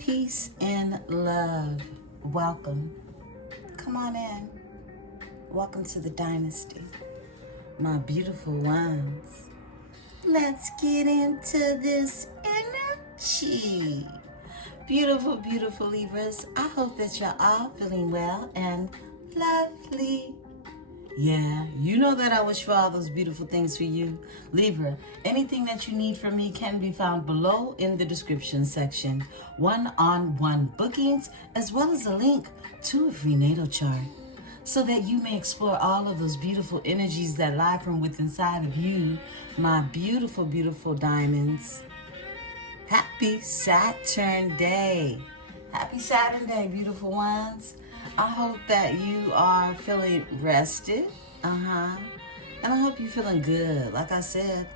Peace and love. Welcome. Come on in. Welcome to the dynasty. My beautiful ones. Let's get into this energy. Beautiful, beautiful Libras. I hope that you're all feeling well and lovely. Yeah, you know that I wish for all those beautiful things for you. Libra, anything that you need from me can be found below in the description section. One-on-one bookings, as well as a link to a free natal chart, so that you may explore all of those beautiful energies that lie from within inside of you, my beautiful, beautiful diamonds. Happy Saturn Day. Happy Saturn Day, beautiful ones. I hope that you are feeling rested. And I hope you're feeling good. Like I said,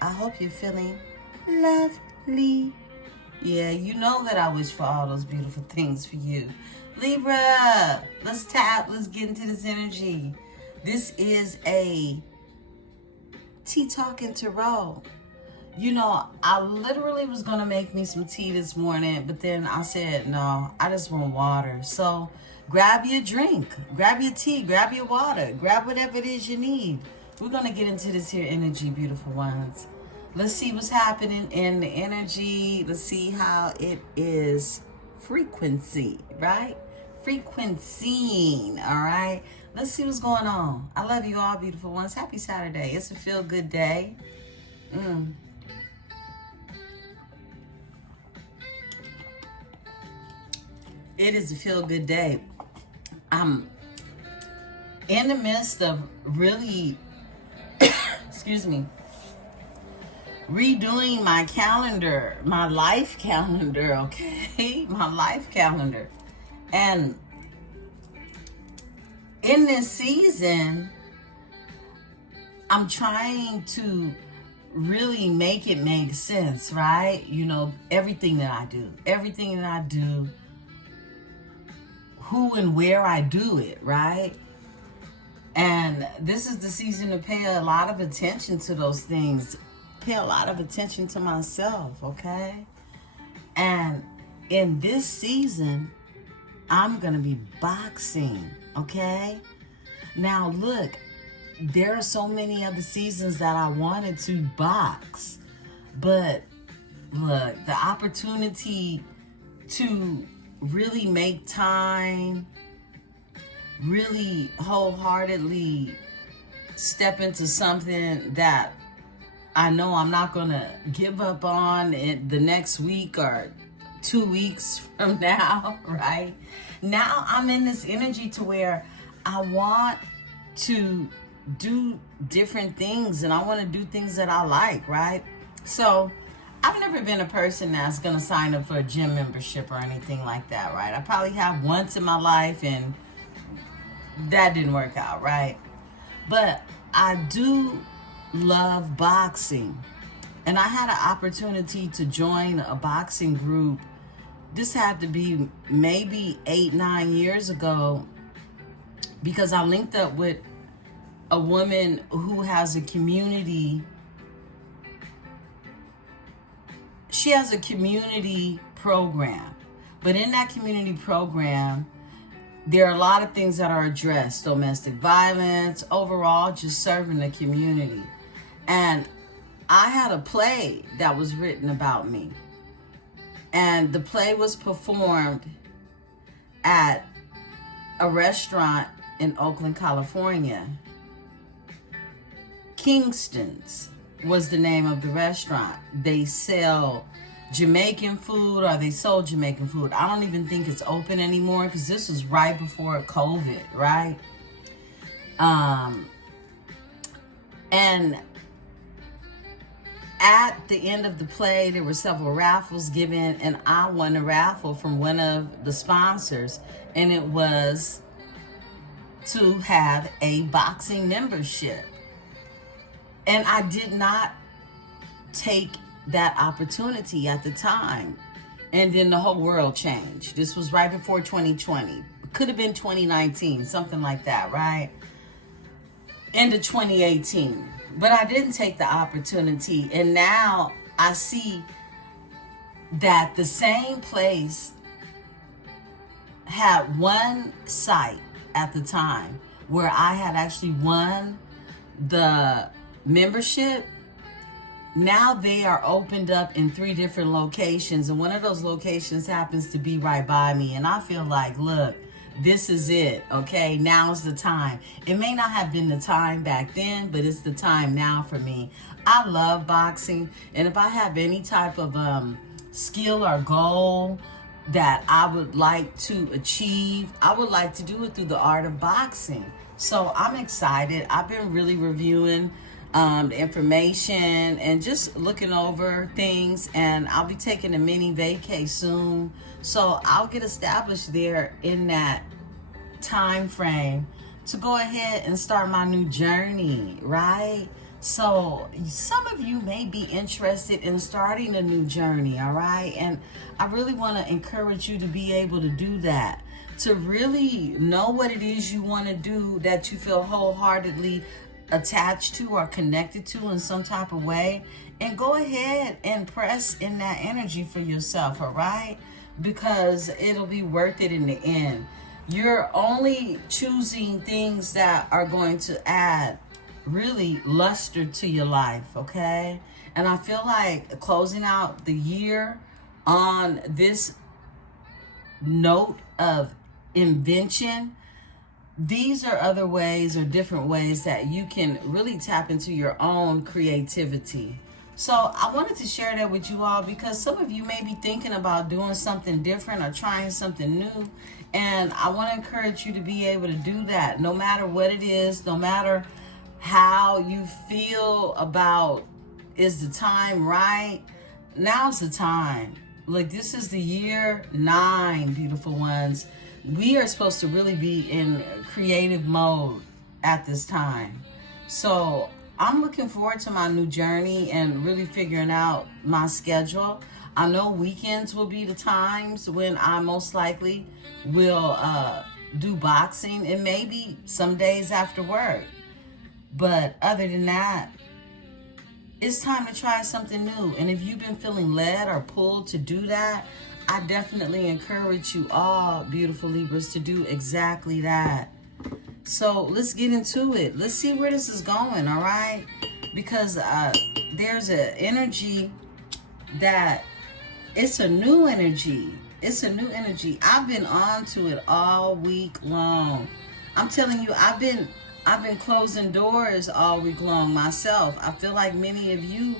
I hope you're feeling lovely. Yeah, you know that I wish for all those beautiful things for you. Libra, let's tap. Let's get into this energy. This is a tea talking tarot. You know, I literally was going to make me some tea this morning, but then I said, no, I just want water. So grab your drink, grab your tea, grab your water, grab whatever it is you need. We're going to get into this here energy, beautiful ones. Let's see what's happening in the energy. Let's see how it is frequency, right? Frequencying, all right? Let's see what's going on. I love you all, beautiful ones. Happy Saturday. It's a feel-good day. It is a feel-good day. I'm in the midst of really, excuse me, redoing my calendar, my life calendar, okay? My life calendar. And in this season, I'm trying to really make it make sense, right? You know, everything that I do, who and where I do it, right? And this is the season to pay a lot of attention to those things. Pay a lot of attention to myself, okay? And in this season, I'm going to be boxing, okay? Now, look, there are so many other seasons that I wanted to box. But, look, the opportunity to really make time, really wholeheartedly step into something that I know I'm not going to give up on in the next week or 2 weeks from now, right? Now I'm in this energy to where I want to do different things and I want to do things that I like, right? So I've never been a person that's going to sign up for a gym membership or anything like that, right? I probably have once in my life and that didn't work out, right? But I do love boxing. And I had an opportunity to join a boxing group. This had to be maybe 8-9 years ago because I linked up with a woman who has a community. She has a community program, but in that community program, there are a lot of things that are addressed. Domestic violence, overall, just serving the community. And I had a play that was written about me. And the play was performed at a restaurant in Oakland, California. Kingston's was the name of the restaurant. They sell Jamaican food, or they sold Jamaican food. I don't even think it's open anymore because this was right before COVID, right? And at the end of the play, there were several raffles given, and I won a raffle from one of the sponsors, and it was to have a boxing membership. And I did not take that opportunity at the time. And then the whole world changed. This was right before 2020. Could have been 2019, something like that, right? Into 2018. But I didn't take the opportunity. And now I see that the same place had one site at the time where I had actually won the membership. Now they are opened up in 3 different locations, and one of those locations happens to be right by me. And I feel like, look, this is it, okay? Now's the time. It may not have been the time back then, but it's the time now for me. I love boxing, and if I have any type of skill or goal that I would like to achieve, I would like to do it through the art of boxing. So I'm excited. I've been really reviewing the information and just looking over things, and I'll be taking a mini vacay soon. So I'll get established there in that time frame to go ahead and start my new journey, right? So some of you may be interested in starting a new journey, all right? And I really want to encourage you to be able to do that, to really know what it is you want to do that you feel wholeheartedly attached to or connected to in some type of way, and go ahead and press in that energy for yourself, all right? Because it'll be worth it in the end. You're only choosing things that are going to add really luster to your life, okay? And I feel like closing out the year on this note of invention, these are other ways or different ways that you can really tap into your own creativity. So I wanted to share that with you all because some of you may be thinking about doing something different or trying something new. And I want to encourage you to be able to do that no matter what it is, no matter how you feel about, is the time right? Now's the time. Look, this is the year 9, beautiful ones. We are supposed to really be in creative mode at this time. So I'm looking forward to my new journey and really figuring out my schedule. I know weekends will be the times when I most likely will do boxing, and maybe some days after work. But other than that, it's time to try something new. And if you've been feeling led or pulled to do that, I definitely encourage you all, beautiful Libras, to do exactly that. So let's get into it. Let's see where this is going, all right? Because there's an energy that, it's a new energy. It's a new energy. I've been on to it all week long. I'm telling you, I've been closing doors all week long myself. I feel like many of you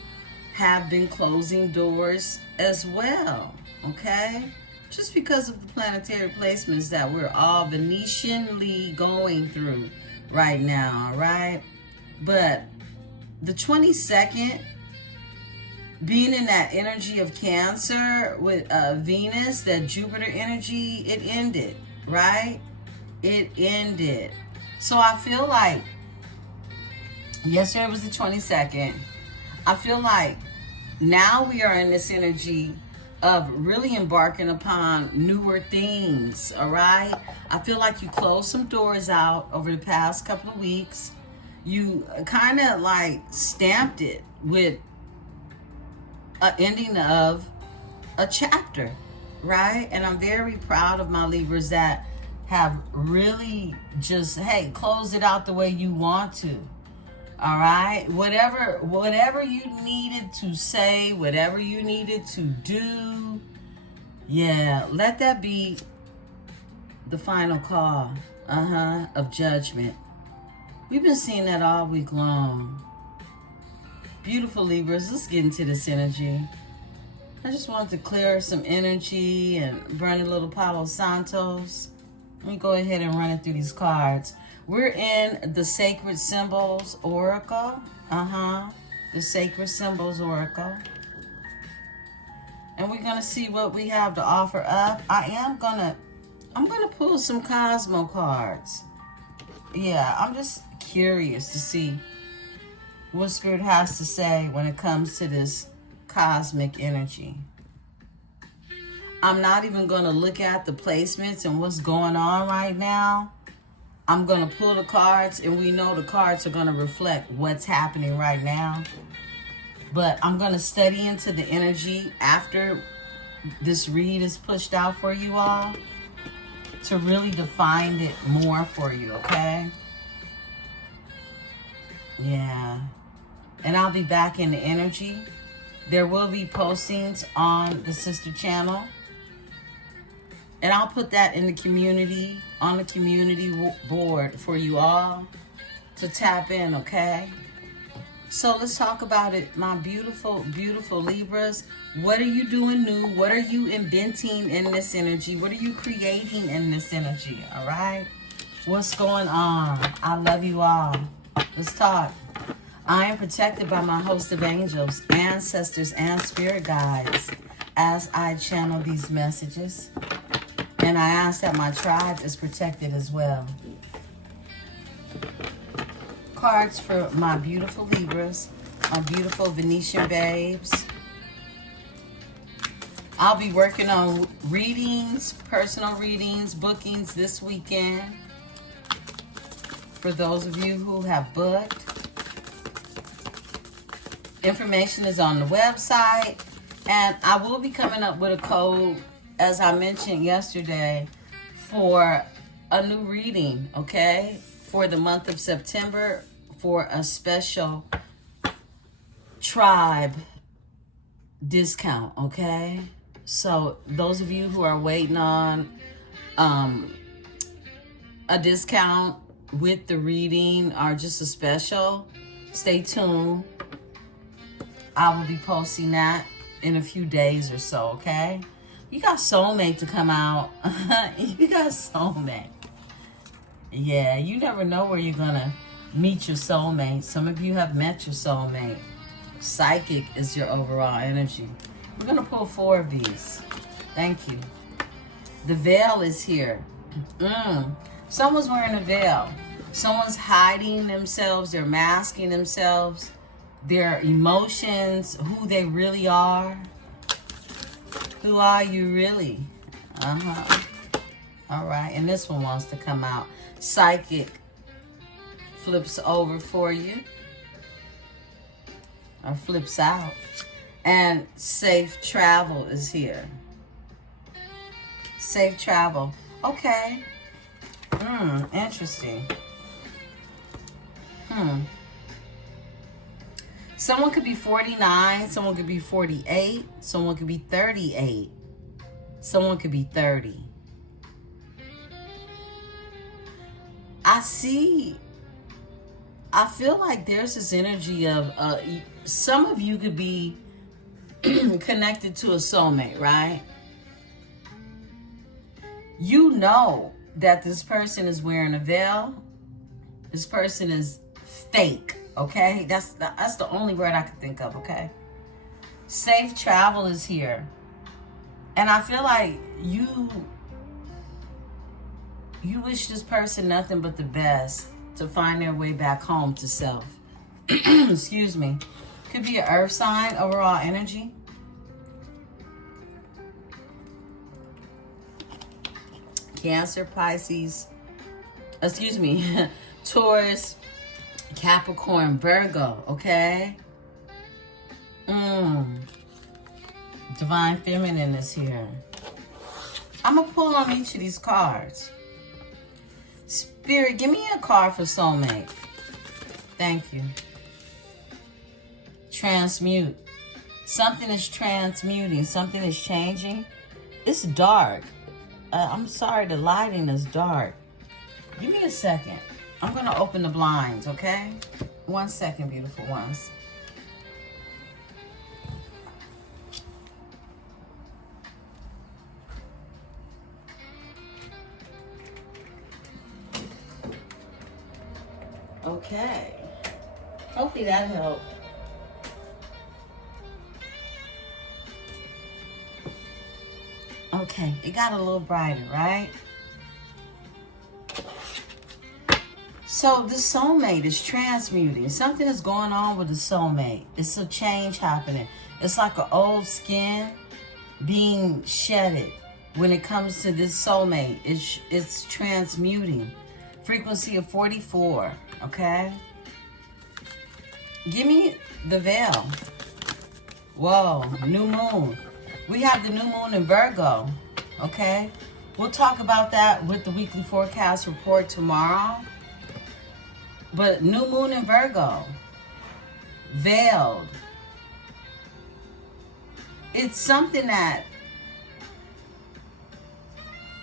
have been closing doors as well, okay? Just because of the planetary placements that we're all Venetianly going through right now, all right? But the 22nd, being in that energy of Cancer with Venus, that Jupiter energy, it ended, right? It ended. So I feel like yesterday was the 22nd. I feel like now we are in this energy of really embarking upon newer things, all right? I feel like you closed some doors out over the past couple of weeks. You kind of like stamped it with an ending of a chapter, right? And I'm very proud of my Libras that have really just, hey, close it out the way you want to. All right? Whatever you needed to say, whatever you needed to do, yeah, let that be the final call, of judgment. We've been seeing that all week long. Beautiful Libras, let's get into this energy. I just wanted to clear some energy and burn a little Palo Santos. Let me go ahead and run it through these cards. We're in the Sacred Symbols Oracle. The Sacred Symbols Oracle. And we're gonna see what we have to offer up. I'm gonna pull some Cosmo cards. Yeah, I'm just curious to see what Spirit has to say when it comes to this cosmic energy. I'm not even going to look at the placements and what's going on right now. I'm going to pull the cards, and we know the cards are going to reflect what's happening right now. But I'm going to study into the energy after this read is pushed out for you all to really define it more for you, okay? Yeah. And I'll be back in the energy. There will be postings on the sister channel. And I'll put that in the community, on the community board for you all to tap in, okay? So let's talk about it, my beautiful, beautiful Libras. What are you doing new? What are you inventing in this energy? What are you creating in this energy, all right? What's going on? I love you all. Let's talk. I am protected by my host of angels, ancestors, and spirit guides as I channel these messages. And I ask that my tribe is protected as well. Cards for my beautiful Libras, my beautiful Venetian babes. I'll be working on readings, personal readings, bookings this weekend. For those of you who have booked. Information is on the website. And I will be coming up with a code, as I mentioned yesterday, for a new reading, okay? For the month of September, for a special tribe discount, okay? So those of you who are waiting on a discount with the reading or just a special, stay tuned. I will be posting that in a few days or so, okay? You got soulmate to come out. You got soulmate. Yeah, you never know where you're gonna meet your soulmate. Some of you have met your soulmate. Psychic is your overall energy. We're gonna pull 4 of these. Thank you. The veil is here. Someone's wearing a veil. Someone's hiding themselves. They're masking themselves. Their emotions, who they really are. Who are you really? All right, and this one wants to come out. Psychic flips over for you. Or flips out. And safe travel is here. Safe travel. Okay. Interesting. Someone could be 49. Someone could be 48. Someone could be 38. Someone could be 30. I feel like there's this energy of some of you could be connected to a soulmate, right? You know that this person is wearing a veil. This person is fake, okay? That's the only word I can think of, okay? Safe travel is here. And I feel like you wish this person nothing but the best to find their way back home to self. Excuse me. Could be an earth sign, overall energy. Cancer, Pisces, excuse me, Taurus, Capricorn, Virgo, okay? Divine Feminine is here. I'm going to pull on each of these cards. Spirit, give me a card for soulmate. Thank you. Transmute. Something is transmuting. Something is changing. It's dark. I'm sorry, the lighting is dark. Give me a second. I'm going to open the blinds, okay? 1 second, beautiful ones. Okay. Hopefully that helped. Okay, it got a little brighter, right? So the soulmate is transmuting. Something is going on with the soulmate. It's a change happening. It's like an old skin being shedded when it comes to this soulmate. It's transmuting. Frequency of 44, okay? Give me the veil. Whoa, new moon. We have the new moon in Virgo, okay? We'll talk about that with the weekly forecast report tomorrow. But new moon in Virgo, veiled. It's something that,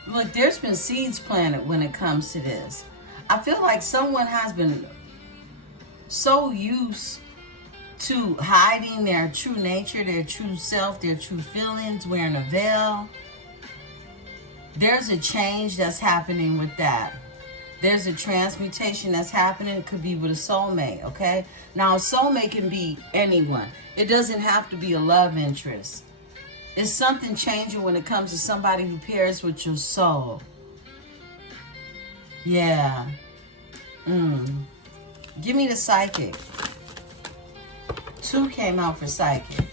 look, there's been seeds planted when it comes to this. I feel like someone has been so used to hiding their true nature, their true self, their true feelings, wearing a veil. There's a change that's happening with that. There's a transmutation that's happening. It could be with a soulmate, okay? Now, a soulmate can be anyone. It doesn't have to be a love interest. It's something changing when it comes to somebody who pairs with your soul. Yeah. Give me the psychic. 2 came out for psychic.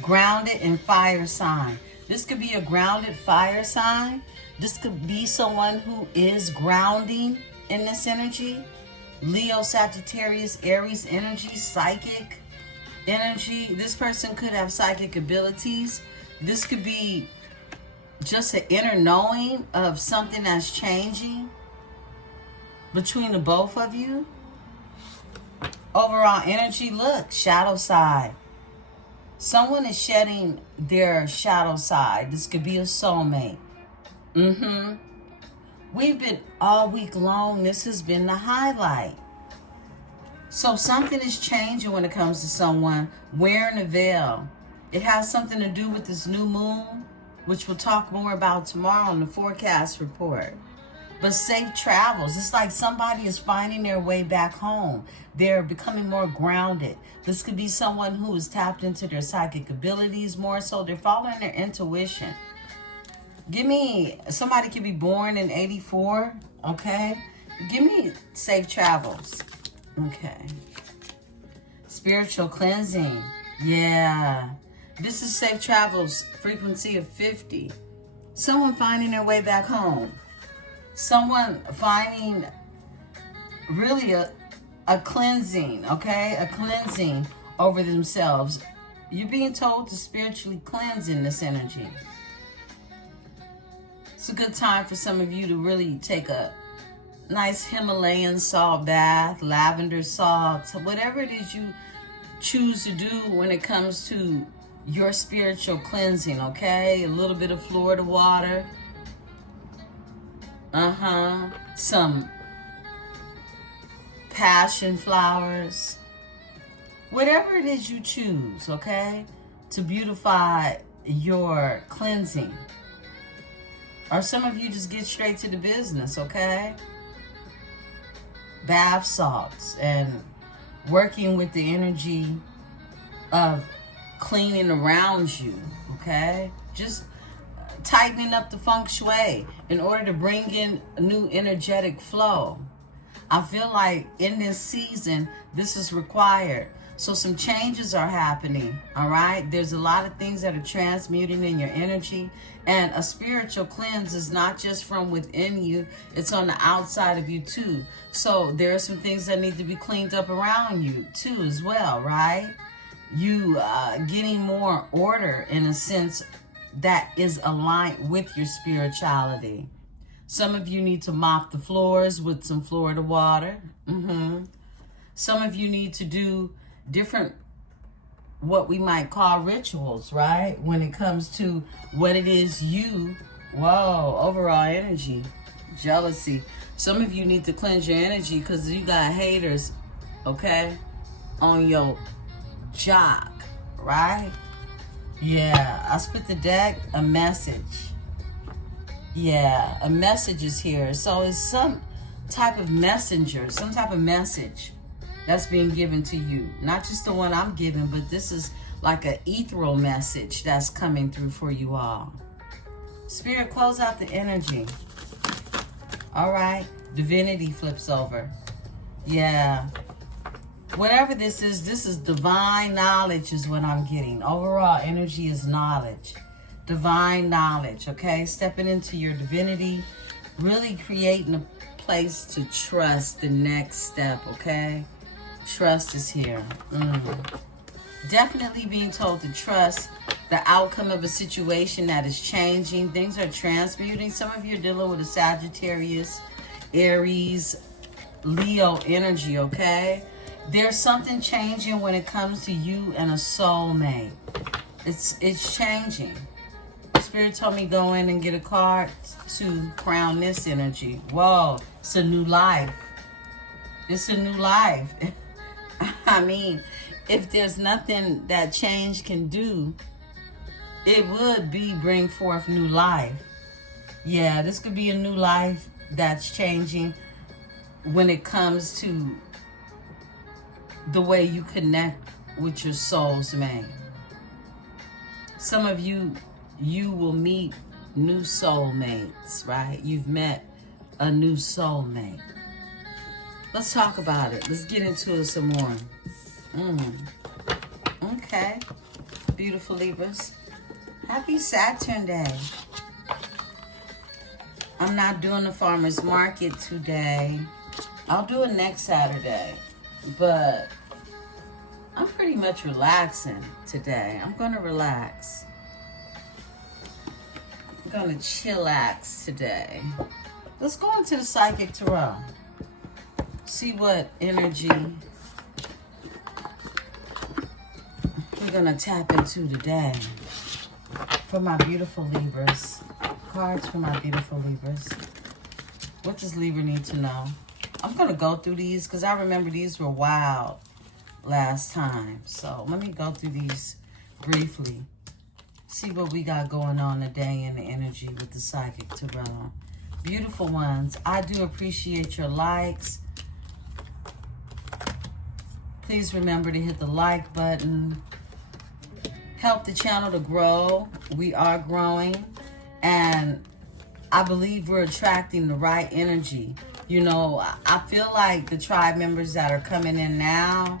Grounded and fire sign. This could be a grounded fire sign. This could be someone who is grounding in this energy. Leo, Sagittarius, Aries energy, psychic energy. This person could have psychic abilities. This could be just an inner knowing of something that's changing between the both of you. Overall energy, look, shadow side. Someone is shedding their shadow side. This could be a soulmate. We've been all week long, this has been the highlight. So something is changing when it comes to someone wearing a veil. It has something to do with this new moon, which we'll talk more about tomorrow in the forecast report. But safe travels. It's like somebody is finding their way back home. They're becoming more grounded. This could be someone who is tapped into their psychic abilities more so. They're following their intuition. Give me, somebody could be born in 84, okay? Give me safe travels. Okay. Spiritual cleansing. Yeah. This is safe travels, frequency of 50. Someone finding their way back home. Someone finding really a cleansing, okay? A cleansing over themselves. You're being told to spiritually cleanse in this energy. It's a good time for some of you to really take a nice Himalayan salt bath, lavender salt, whatever it is you choose to do when it comes to your spiritual cleansing, okay? A little bit of Florida water. Some passion flowers. Whatever it is you choose, okay? To beautify your cleansing. Or some of you just get straight to the business, okay? Bath salts and working with the energy of cleaning around you, okay? Just tightening up the feng shui in order to bring in a new energetic flow. I feel like in this season, this is required. So some changes are happening, all right? There's a lot of things that are transmuting in your energy. And a spiritual cleanse is not just from within you, it's on the outside of you too. So there are some things that need to be cleaned up around you too as well, right? You getting more order in a sense that is aligned with your spirituality. Some of you need to mop the floors with some Florida water. Some of you need to do different, what we might call rituals, right? When it comes to what it is you, overall energy, jealousy. Some of you need to cleanse your energy because you got haters, okay, on your jock, right? Yeah, I split the deck, a message. Yeah, a message is here. So it's some type of messenger, some type of message that's being given to you. Not just the one I'm giving, but this is like an ethereal message that's coming through for you all. Spirit, close out the energy. All right, divinity flips over. Yeah. Whatever this is divine knowledge is what I'm getting. Overall energy is knowledge. Divine knowledge, okay? Stepping into your divinity, really creating a place to trust the next step, okay? Trust is here. Definitely being told to trust the outcome of a situation that is changing. Things are transmuting. Some of you are dealing with a Sagittarius, Aries, Leo energy, okay? There's something changing when it comes to you and a soulmate. It's changing. Spirit told me go in and get a card to crown this energy. Whoa, it's a new life. It's a new life. I mean, if there's nothing that change can do, it would be bring forth new life. Yeah, this could be a new life that's changing when it comes to the way you connect with your soul's mate. Some of you will meet new soulmates, right? You've met a new soulmate. Let's talk about it. Let's get into it some more. Okay. Beautiful Libras. Happy Saturn Day. I'm not doing the farmer's market today. I'll do it next Saturday. But I'm pretty much relaxing today. I'm going to relax. I'm going to chillax today. Let's go into the Psychic Tarot. See what energy we're going to tap into today. For my beautiful Libras. Cards for my beautiful Libras. What does Libra need to know? I'm going to go through these because I remember these were wild last time. So let me go through these briefly. See what we got going on today in the energy with the Psychic Tarot. Beautiful ones. I do appreciate your likes. Please remember to hit the like button. Help the channel to grow. We are growing. And I believe we're attracting the right energy. You know, I feel like the tribe members that are coming in now,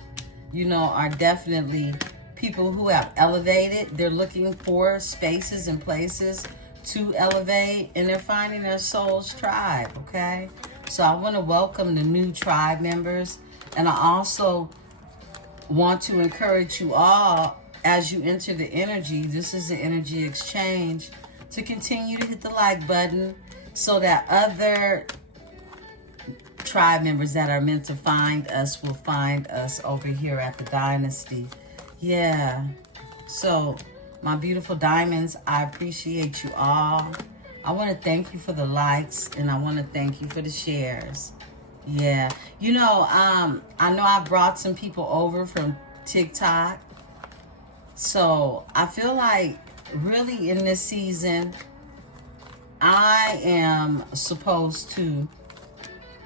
you know, are definitely people who have elevated. They're looking for spaces and places to elevate, and they're finding their soul's tribe, okay? So I want to welcome the new tribe members, and I also want to encourage you all as you enter the energy. This is an energy exchange, to continue to hit the like button so that other tribe members that are meant to find us will find us over here at the Dynasty. Yeah. So, my beautiful diamonds, I appreciate you all. I want to thank you for the likes, and I want to thank you for the shares. Yeah. You know, I know I brought some people over from TikTok. So, I feel like really in this season, I am supposed to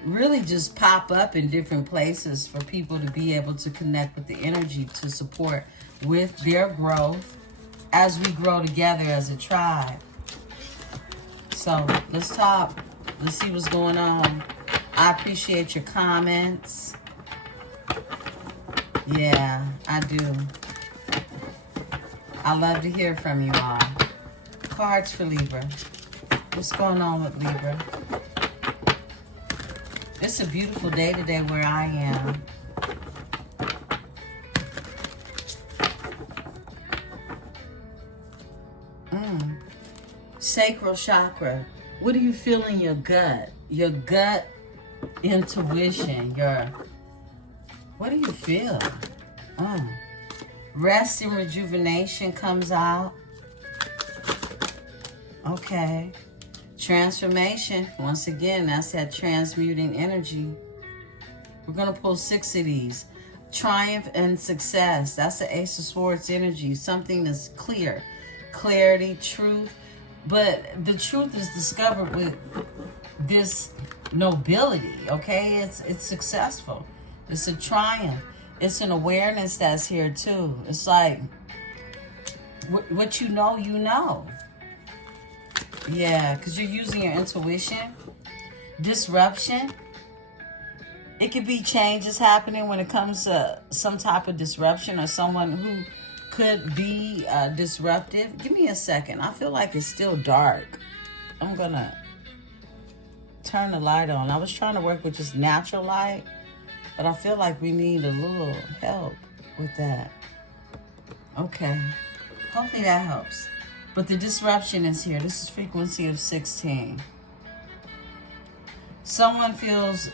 really just pop up in different places for people to be able to connect with the energy to support with their growth as we grow together as a tribe. So let's talk. Let's see what's going on. I appreciate your comments. Yeah, I do. I love to hear from you all. Cards for Libra. What's going on with Libra? It's a beautiful day today where I am. Sacral chakra. What do you feel in your gut? Your gut intuition. What do you feel? Rest and rejuvenation comes out. Okay. Transformation. Once again, that's that transmuting energy. We're going to pull 6 of these. Triumph and success. That's the Ace of Swords energy. Something that's clear. Clarity, truth. But the truth is discovered with this nobility, okay? It's successful. It's a triumph. It's an awareness that's here too. It's like, what you know, you know. Yeah, because you're using your intuition. Disruption. It could be changes happening when it comes to some type of disruption or someone who could be disruptive. Give me a second. I feel like it's still dark. I'm going to turn the light on. I was trying to work with just natural light, but I feel like we need a little help with that. Okay. Hopefully that helps. But the disruption is here. This is frequency of 16. Someone feels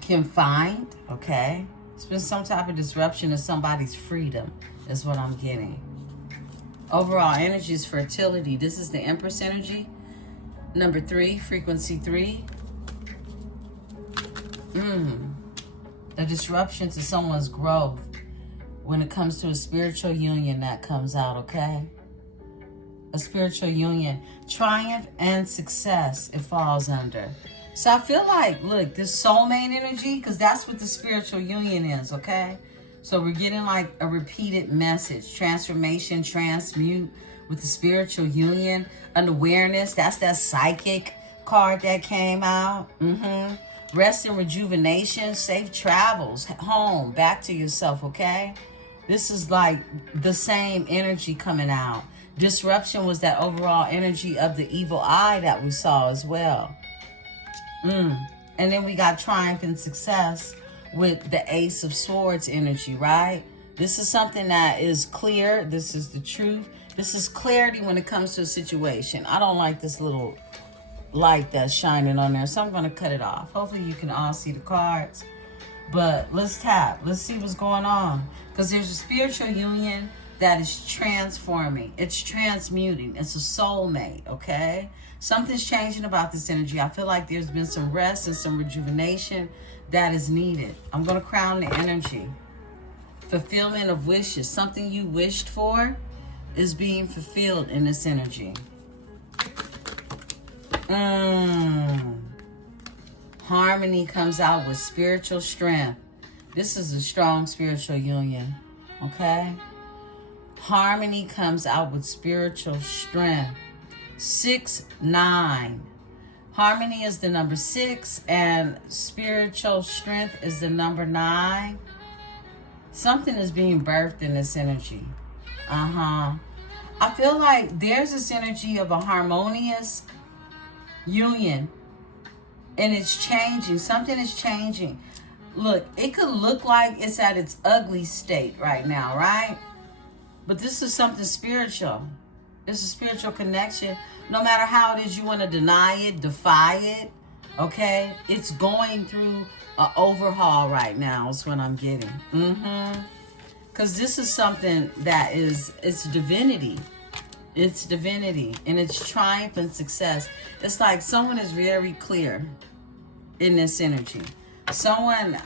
confined, okay? It's been some type of disruption of somebody's freedom, is what I'm getting. Overall energy is fertility. This is the Empress energy. Number 3, frequency 3. A disruption to someone's growth when it comes to a spiritual union that comes out, okay? A spiritual union. Triumph and success, it falls under. So I feel like, look, this soulmate energy, because that's what the spiritual union is, okay? So we're getting like a repeated message. Transformation, transmute with the spiritual union. An awareness, that's that psychic card that came out. Rest and rejuvenation, safe travels, home, back to yourself, okay? This is like the same energy coming out. Disruption was that overall energy of the evil eye that we saw as well. And then we got triumph and success with the Ace of Swords energy, right? This is something that is clear. This is the truth. This is clarity when it comes to a situation. I don't like this little light that's shining on there, so I'm going to cut it off. Hopefully you can all see the cards. But let's tap. Let's see what's going on. Because there's a spiritual union that is transforming. It's transmuting. It's a soulmate, okay? Something's changing about this energy. I feel like there's been some rest and some rejuvenation that is needed. I'm going to crown the energy. Fulfillment of wishes. Something you wished for is being fulfilled in this energy. Harmony comes out with spiritual strength. This is a strong spiritual union, okay? Harmony comes out with spiritual strength. 6, 9. Harmony is the number 6 and spiritual strength is the number 9. Something is being birthed in this energy. I feel like there's this energy of a harmonious union and it's changing. Something is changing. Look, it could look like it's at its ugly state right now, right? But this is something spiritual. It's a spiritual connection. No matter how it is you want to deny it, defy it, okay? It's going through an overhaul right now is what I'm getting. Because this is something that is, it's divinity. It's divinity. And it's triumph and success. It's like someone is very clear in this energy. Someone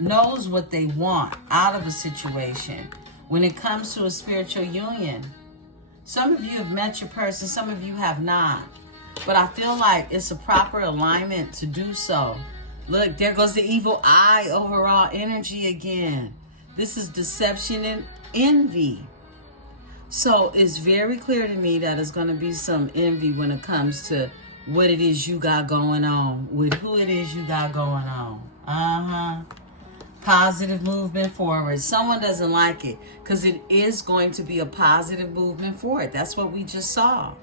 knows what they want out of a situation when it comes to a spiritual union. Some of you have met your person, some of you have not. But I feel like it's a proper alignment to do so. Look, there goes the evil eye overall energy again. This is deception and envy. So it's very clear to me that it's going to be some envy when it comes to what it is you got going on, with who it is you got going on. Positive movement forward. Someone doesn't like it because it is going to be a positive movement forward. That's what we just saw.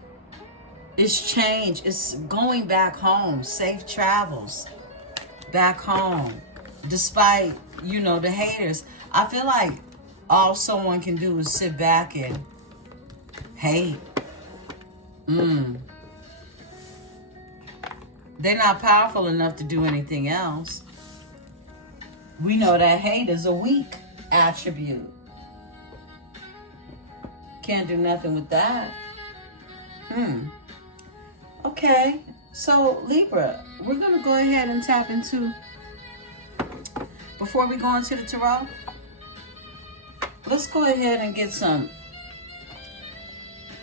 It's change. It's going back home. Safe travels back home. Despite, you know, the haters. I feel like all someone can do is sit back and hate. They're not powerful enough to do anything else. We know that hate is a weak attribute. Can't do nothing with that. Okay, so Libra, we're going to go ahead and tap into, before we go into the Tarot, let's go ahead and get some,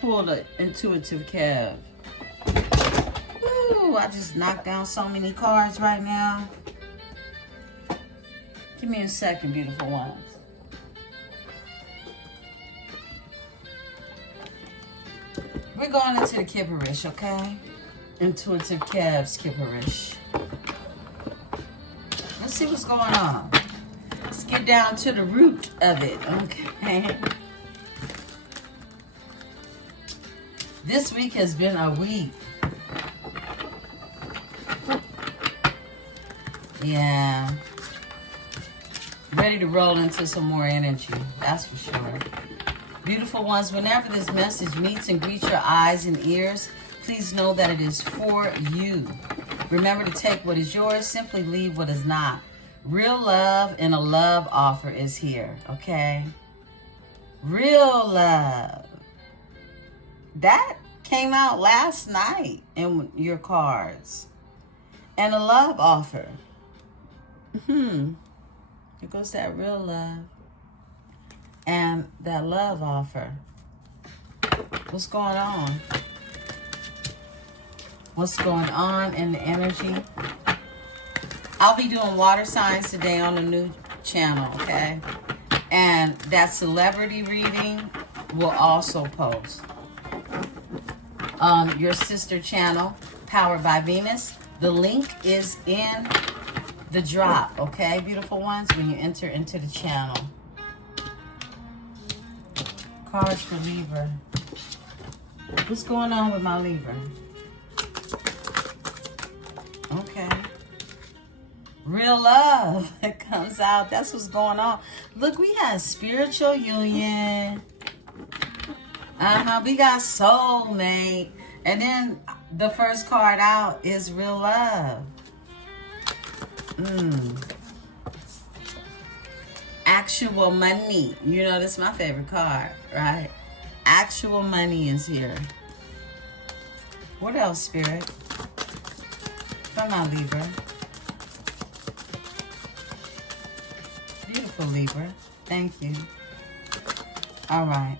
pull the intuitive Kev. Ooh, I just knocked down so many cards right now. Give me a second, beautiful ones. We're going into the Kipperish, okay? Intuitive Kev's Kipperish. Let's see what's going on. Let's get down to the root of it, okay? This week has been a week. Yeah. Ready to roll into some more energy. That's for sure. Beautiful ones, whenever this message meets and greets your eyes and ears, please know that it is for you. Remember to take what is yours, simply leave what is not. Real love and a love offer is here, okay? Real love. That came out last night in your cards. And a love offer. Here goes that real love. And that love offer. What's going on? What's going on in the energy? I'll be doing water signs today on the new channel, okay? And that celebrity reading will also post. Your sister channel, Powered by Venus. The link is in the drop, okay, beautiful ones, when you enter into the channel. Cards for Libra. What's going on with my Libra? Okay. Real love. It comes out. That's what's going on. Look, we have spiritual union. We got soulmate. And then the first card out is real love. Actual money. You know, this is my favorite card, right? Actual money is here. What else, Spirit? Come on, Libra. Beautiful Libra. Thank you. All right.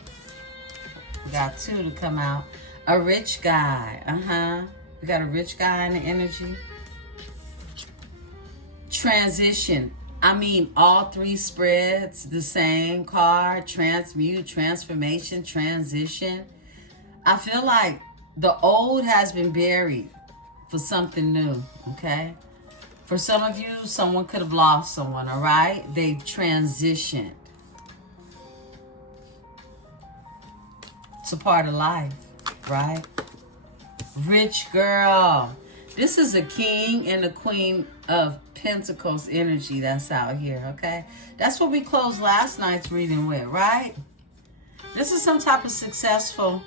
We got two to come out. A rich guy. We got a rich guy in the energy. Transition. I mean, all three spreads the same card. Transmute, transformation, transition. I feel like the old has been buried for something new, okay? For some of you, someone could have lost someone, all right? They transitioned. It's a part of life, right? Rich girl. This is a king and a queen of Pentacles energy that's out here, okay? That's what we closed last night's reading with, right? This is some type of successful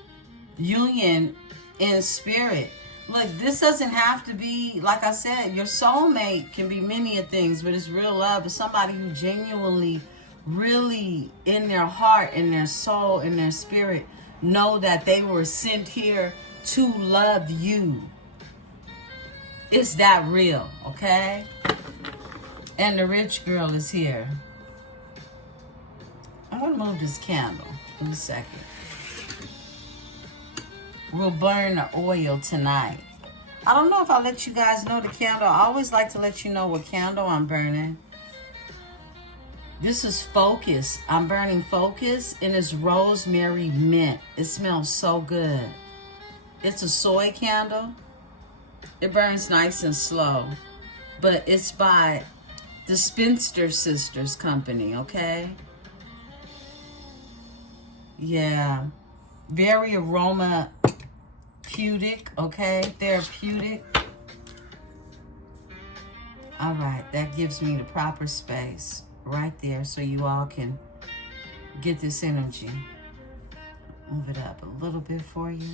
union in spirit. Look, this doesn't have to be, like I said, your soulmate can be many of things, but it's real love. It's somebody who genuinely, really in their heart, in their soul, in their spirit, know that they were sent here to love you. It's that real, okay? And the rich girl is here. I'm going to move this candle in a second. We'll burn the oil tonight. I don't know if I'll let you guys know the candle. I always like to let you know what candle I'm burning. This is Focus. I'm burning Focus, and it's rosemary mint. It smells so good. It's a soy candle. It burns nice and slow. But it's by the Spinster Sisters company, okay? Yeah. Very therapeutic, okay? Therapeutic. All right. That gives me the proper space right there so you all can get this energy. Move it up a little bit for you.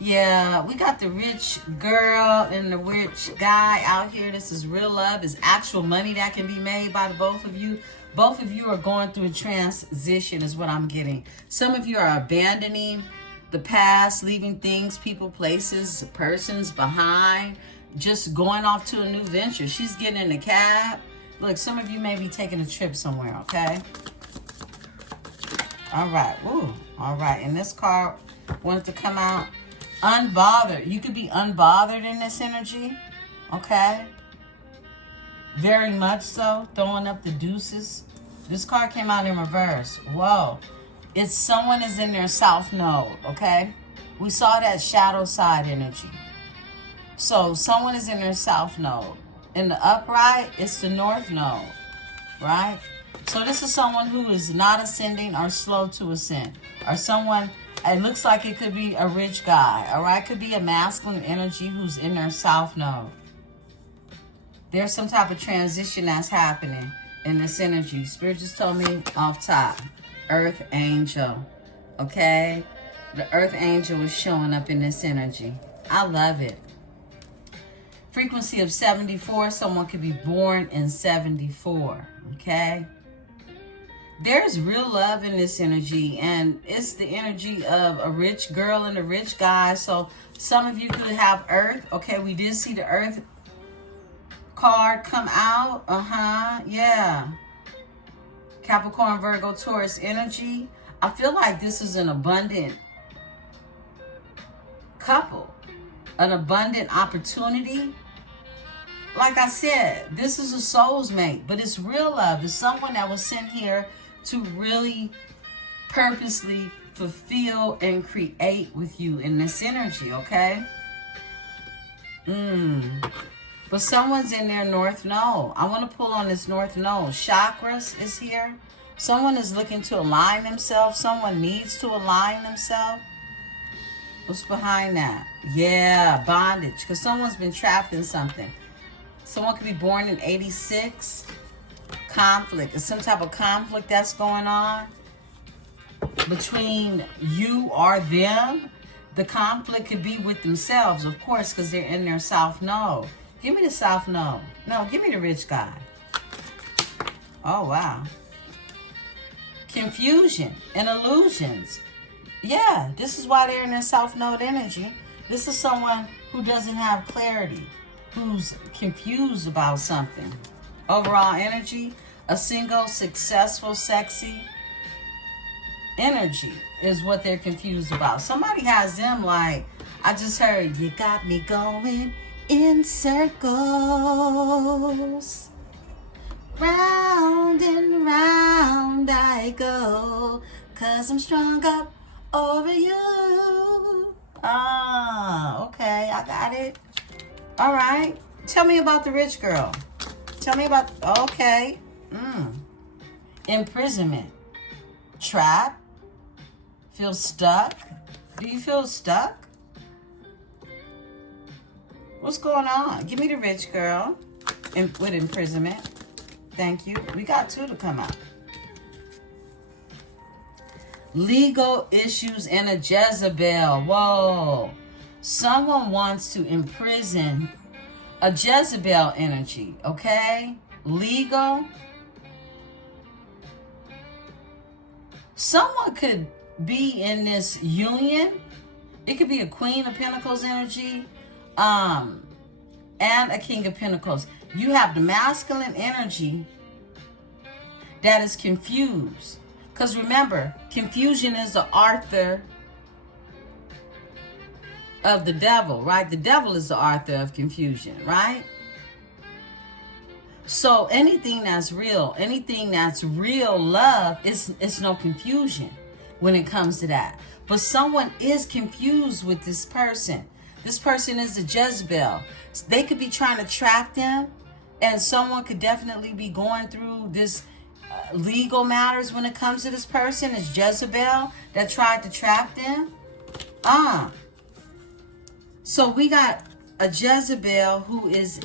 Yeah, we got the rich girl and the rich guy out here. This is real love. It's actual money that can be made by the both of you. Both of you are going through a transition is what I'm getting. Some of you are abandoning the past, leaving things, people, places, persons behind, just going off to a new venture. She's getting in a cab. Look, some of you may be taking a trip somewhere, okay? All right. Ooh, all right. And this card wanted to come out. Unbothered. You could be unbothered in this energy, okay? Very much so. Throwing up the deuces. This card came out in reverse. Whoa. It's someone is in their south node, okay? We saw that shadow side energy. So someone is in their south node. In the upright, it's the north node, right? So this is someone who is not ascending or slow to ascend. Or someone, it looks like it could be a rich guy, all right? Could be a masculine energy who's in their south node. There's some type of transition that's happening. in this energy. Spirit just told me off top, Earth Angel, okay? The Earth Angel is showing up in this energy. I love it. Frequency of 74, someone could be born in 74, okay? There's real love in this energy, and it's the energy of a rich girl and a rich guy. So some of you could have Earth. Okay, we did see the Earth card come out. Yeah. Capricorn, Virgo, Taurus energy. I feel like this is an abundant couple, an abundant opportunity. Like I said, this is a soul's mate, but it's real love. It's someone that was sent here to really purposely fulfill and create with you in this energy, okay? But someone's in their North Node. I want to pull on this North Node. Chakras is here. Someone is looking to align themselves. Someone needs to align themselves. What's behind that? Yeah, bondage. Because someone's been trapped in something. Someone could be born in 86. Conflict. It's some type of conflict that's going on between you or them. The conflict could be with themselves, of course, because they're in their South Node. Give me the South Node. No, give me the rich guy. Oh, wow. Confusion and illusions. Yeah, this is why they're in their South Node energy. This is someone who doesn't have clarity, who's confused about something. Overall energy, a single, successful, sexy energy is what they're confused about. Somebody has them like, I just heard, you got me going in circles. Round and round I go, 'cause I'm strung up over you. Ah, okay, I got it. All right. Tell me about the rich girl. Tell me about, okay. Imprisonment. Trap. Feel stuck. Do you feel stuck? What's going on? Give me the rich girl with imprisonment. Thank you. We got two to come out. Legal issues and a Jezebel. Whoa. Someone wants to imprison a Jezebel energy, okay? Legal. Someone could be in this union. It could be a Queen of Pentacles energy, and a King of Pentacles. You have the masculine energy that is confused. Because remember, confusion is the author of the devil, right? The devil is the author of confusion, right? So anything that's real love, it's no confusion when it comes to that. But someone is confused with this person. This person is a Jezebel. They could be trying to trap them, and someone could definitely be going through this legal matters when it comes to this person. It's Jezebel that tried to trap them. So we got a Jezebel who is,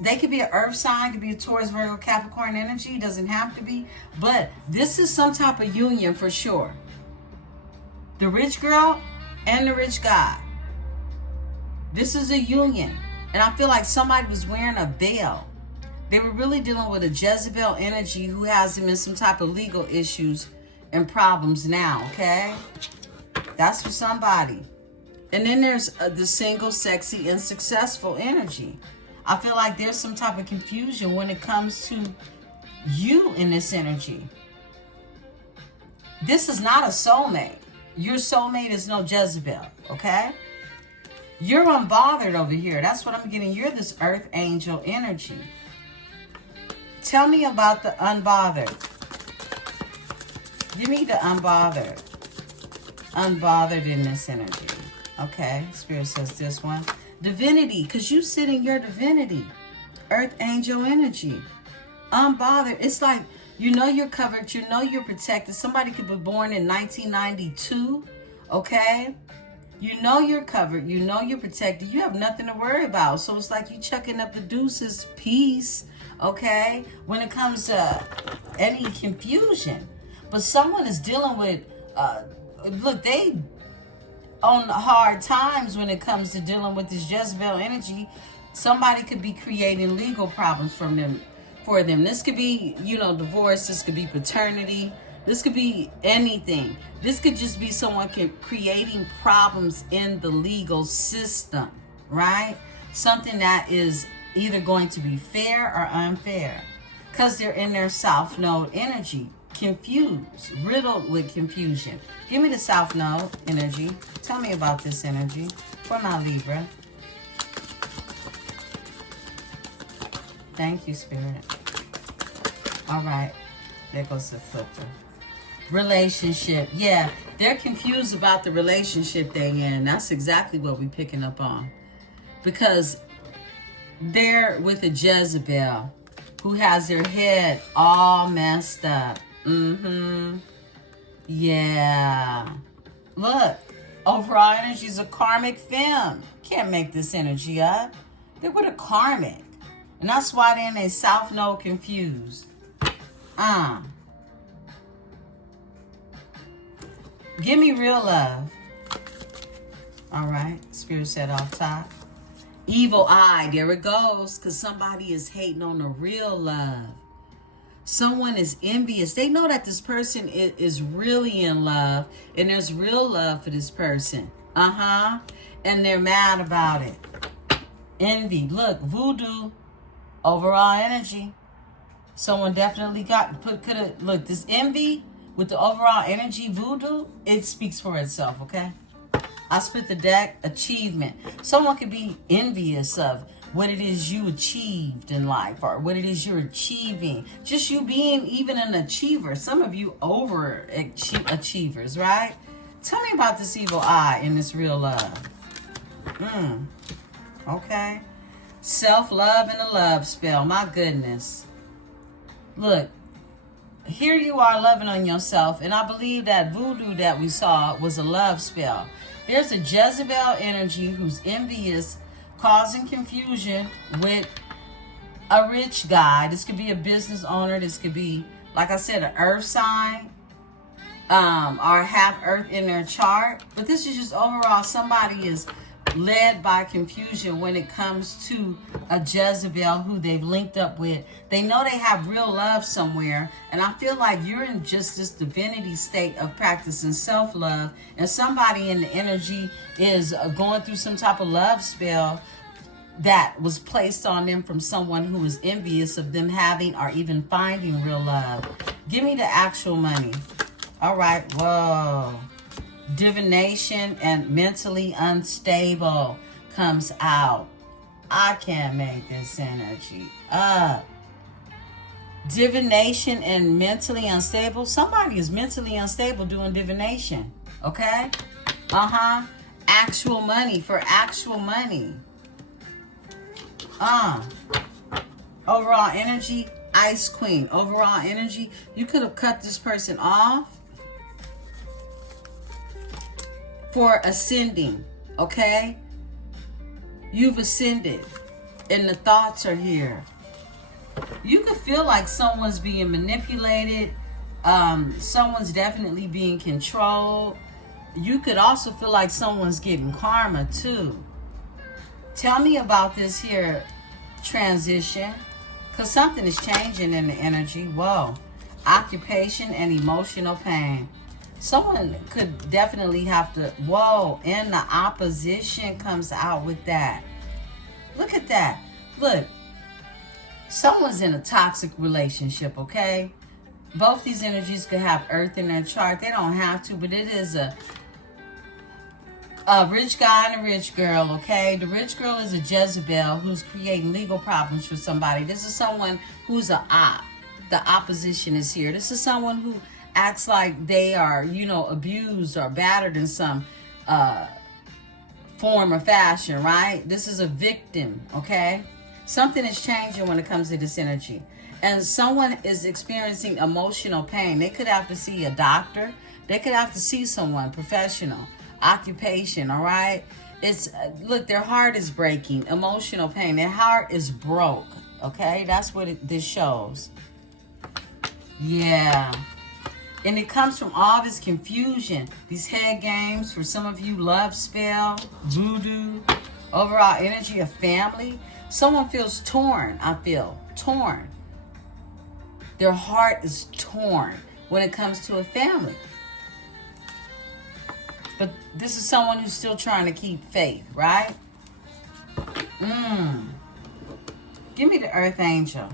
they could be an earth sign, could be a Taurus, Virgo, Capricorn energy. Doesn't have to be. But this is some type of union for sure. The rich girl and the rich guy. This is a union. And I feel like somebody was wearing a veil. They were really dealing with a Jezebel energy who has them in some type of legal issues and problems now, okay? That's for somebody. And then there's the single, sexy, and successful energy. I feel like there's some type of confusion when it comes to you in this energy. This is not a soulmate. Your soulmate is no Jezebel, okay? You're unbothered over here. That's what I'm getting. You're this earth angel energy. Tell me about the unbothered. Give me the unbothered. Unbothered in this energy. Okay, Spirit says this one. Divinity, because you sit in your divinity. Earth angel energy. Unbothered. It's like, you know you're covered. You know you're protected. Somebody could be born in 1992. Okay? You know you're covered. You know you're protected. You have nothing to worry about. So it's like you chucking up the deuces piece, okay, when it comes to any confusion. But someone is dealing with, look, they on hard times when it comes to dealing with this Jezebel energy. Somebody could be creating legal problems for them. This could be, divorce. This could be paternity. This could be anything. This could just be someone creating problems in the legal system, right? Something that is either going to be fair or unfair because they're in their South Node energy, confused, riddled with confusion. Give me the South Node energy. Tell me about this energy for my Libra. Thank you, Spirit. All right. There goes the flipper. Relationship. Yeah, they're confused about the relationship they're in. That's exactly what we're picking up on. Because they're with a Jezebel who has their head all messed up. Yeah. Look, overall energy is a karmic femme. Can't make this energy up. They're with a karmic. And that's why they're in their South Node confused. Give me real love. All right. Spirit said off top. Evil eye. There it goes. Because somebody is hating on the real love. Someone is envious. They know that this person is really in love. And there's real love for this person. And they're mad about it. Envy. Look. Voodoo. Overall energy. Someone definitely look, this envy with the overall energy, voodoo, it speaks for itself, okay? I split the deck, achievement. Someone could be envious of what it is you achieved in life or what it is you're achieving. Just you being even an achiever. Some of you over achievers, right? Tell me about this evil eye and this real love. Okay. Self-love and a love spell. My goodness. Look, here you are loving on yourself, and I believe that voodoo that we saw was a love spell. There's a Jezebel energy who's envious, causing confusion with a rich guy. This could be a business owner. This could be, like I said, an earth sign, or have earth in their chart. But this is just overall somebody is led by confusion when it comes to a Jezebel who they've linked up with. They know they have real love somewhere, and I feel like you're in just this divinity state of practicing self-love, and somebody in the energy is going through some type of love spell that was placed on them from someone who is envious of them having or even finding real love. Give me the actual money. All right. Whoa. Divination and mentally unstable comes out. I can't make this energy up. Divination and mentally unstable. Somebody is mentally unstable doing divination. Okay? Actual money for actual money. Overall energy, Ice Queen. Overall energy, you could have cut this person off for ascending, okay? You've ascended, and the thoughts are here. You could feel like someone's being manipulated. Someone's definitely being controlled. You could also feel like someone's getting karma, too. Tell me about this here transition, because something is changing in the energy. Whoa. Occupation and emotional pain. Someone could definitely have to, and the opposition comes out with that. Look at that. Look, someone's in a toxic relationship, okay? Both these energies could have earth in their chart. They don't have to, but it is a rich guy and a rich girl, okay? The rich girl is a Jezebel who's creating legal problems for somebody. This is someone who's an op. The opposition is here. This is someone who acts like they are, abused or battered in some form or fashion, right? This is a victim, okay? Something is changing when it comes to this energy. And someone is experiencing emotional pain. They could have to see a doctor. They could have to see someone professional. occupation, all right? It's, look, their heart is breaking, emotional pain. Their heart is broke, okay? That's what this shows. Yeah. And it comes from all this confusion, these head games, for some of you, love spell, voodoo, overall energy of family. Someone feels torn, I feel, torn. Their heart is torn when it comes to a family. But this is someone who's still trying to keep faith, right? Give me the Earth Angel.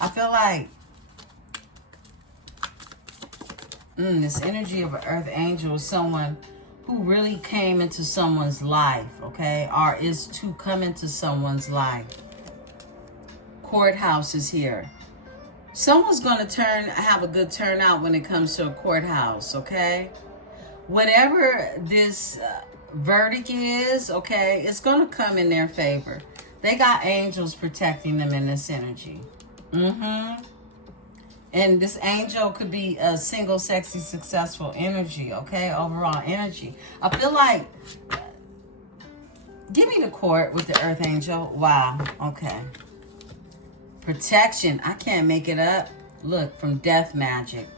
I feel like this energy of an Earth Angel is someone who really came into someone's life, okay? Or is to come into someone's life. Courthouse is here. Someone's going to have a good turnout when it comes to a courthouse, okay? Whatever this verdict is, okay, it's going to come in their favor. They got angels protecting them in this energy. And this angel could be a single, sexy, successful energy, okay? Overall energy. I feel like, give me the court with the Earth Angel. Wow, okay. Protection. I can't make it up. Look, from death magic.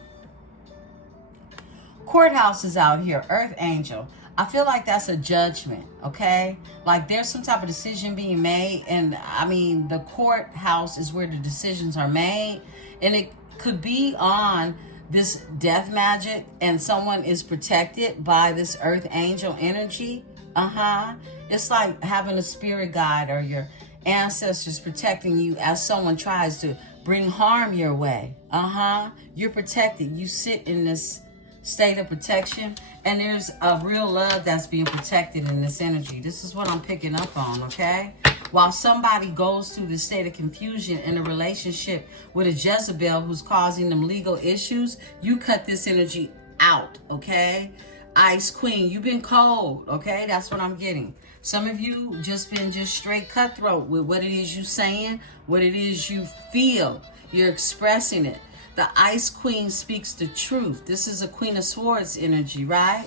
Courthouse is out here. Earth Angel. I feel like that's a judgment, okay? Like there's some type of decision being made. And I mean, the courthouse is where the decisions are made. And it could be on this death magic, and someone is protected by this Earth Angel energy. It's like having a spirit guide or your ancestors protecting you as someone tries to bring harm your way. You're protected. You sit in this state of protection, and there's a real love that's being protected in this energy. This is what I'm picking up on, okay? While somebody goes through this state of confusion in a relationship with a Jezebel who's causing them legal issues, you cut this energy out, okay? Ice Queen, you've been cold, okay? That's what I'm getting. Some of you just been straight cutthroat with what it is you saying, what it is you feel. You're expressing it. The Ice Queen speaks the truth. This is a Queen of Swords energy, right?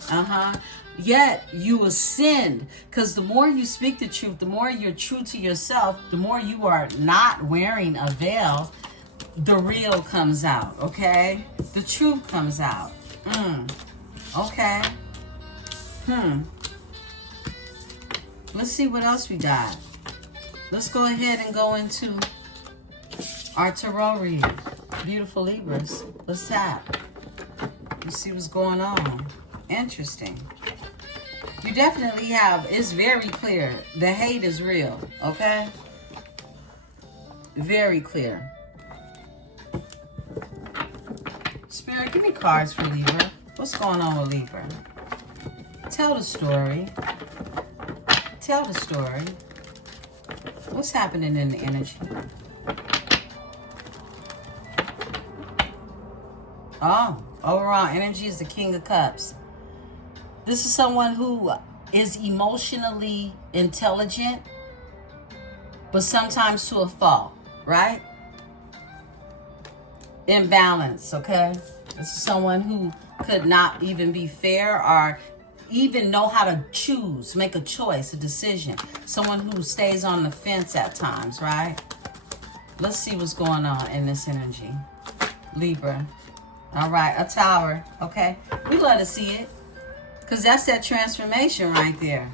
Yet you ascend, because the more you speak the truth, the more you're true to yourself, the more you are not wearing a veil, the real comes out, okay? The truth comes out. Okay. Let's see what else we got. Let's go ahead and go into our tarot reading. Beautiful Libras. Let's tap. Let's see what's going on. Interesting. You definitely have, it's very clear. The hate is real, okay? Very clear. Spirit, give me cards for Libra. What's going on with Libra? Tell the story. Tell the story. What's happening in the energy? Oh, overall energy is the King of Cups. This is someone who is emotionally intelligent, but sometimes to a fault, right? Imbalance, okay? This is someone who could not even be fair or even know how to choose, make a choice, a decision. Someone who stays on the fence at times, right? Let's see what's going on in this energy. Libra. All right, a Tower, okay? We love to see it, because that's that transformation right there.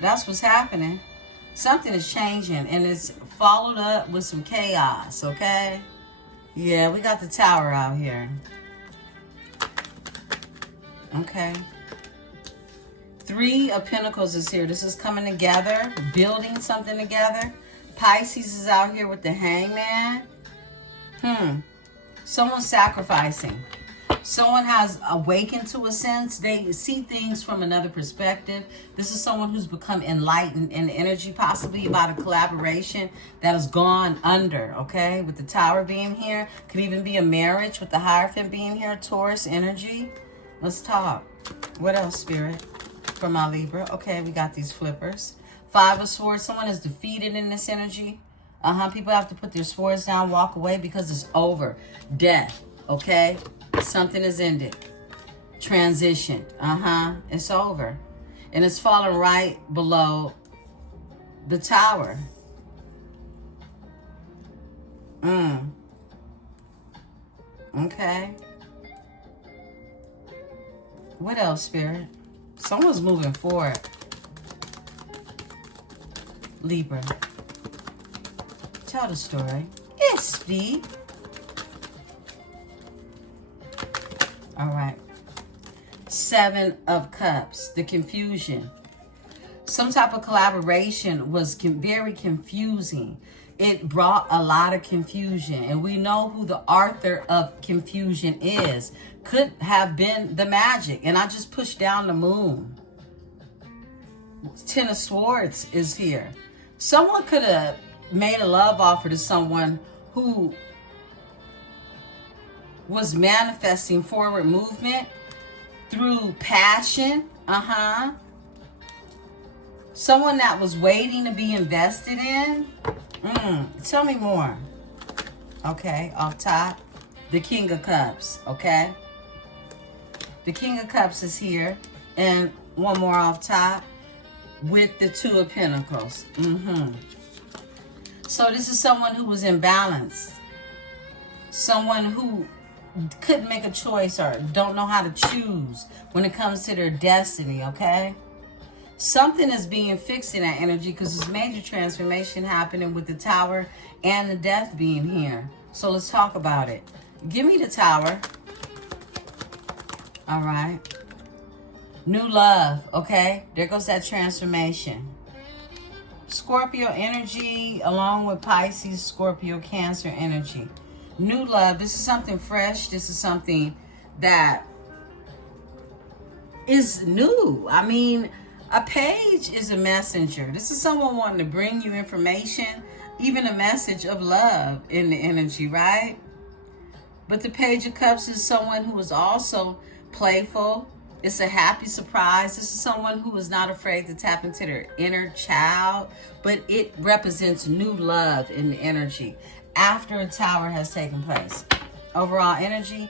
That's what's happening. Something is changing, and it's followed up with some chaos, okay? Yeah, we got the Tower out here. Okay. Three of Pentacles is here. This is coming together, building something together. Pisces is out here with the Hangman. Someone's sacrificing. Someone has awakened to a sense. They see things from another perspective. This is someone who's become enlightened in energy, possibly about a collaboration that has gone under, okay? With the Tower being here. Could even be a marriage with the Hierophant being here. Taurus energy. Let's talk. What else, Spirit? For my Libra. Okay, we got these flippers. Five of Swords. Someone is defeated in this energy. People have to put their swords down, walk away because it's over. Death, okay? Something is ended. transitioned. It's over. And it's falling right below the Tower. Okay. What else, Spirit? Someone's moving forward. Libra. Tell the story. It's deep. All right. 7 of Cups. The confusion. Some type of collaboration was very confusing. It brought a lot of confusion. And we know who the author of confusion is. Could have been the Magic. And I just pushed down the Moon. 10 of Swords is here. Someone could have made a love offer to someone who was manifesting forward movement through passion. Someone that was waiting to be invested in. Tell me more. Okay, off top, the King of Cups, okay? The King of Cups is here. And one more off top with the 2 of Pentacles. So this is someone who was imbalanced. Someone who couldn't make a choice or don't know how to choose when it comes to their destiny, okay? Something is being fixed in that energy because there's major transformation happening with the Tower and the Death being here. So let's talk about it. Give me the Tower. All right. New love, okay? There goes that transformation. Scorpio energy along with Pisces, Scorpio, Cancer energy. New love. This is something fresh. This is something that is new. I mean, a page is a messenger. This is someone wanting to bring you information, even a message of love in the energy, right? But the Page of Cups is someone who is also playful. It's a happy surprise. This is someone who is not afraid to tap into their inner child, but it represents new love in the energy after a Tower has taken place. Overall energy,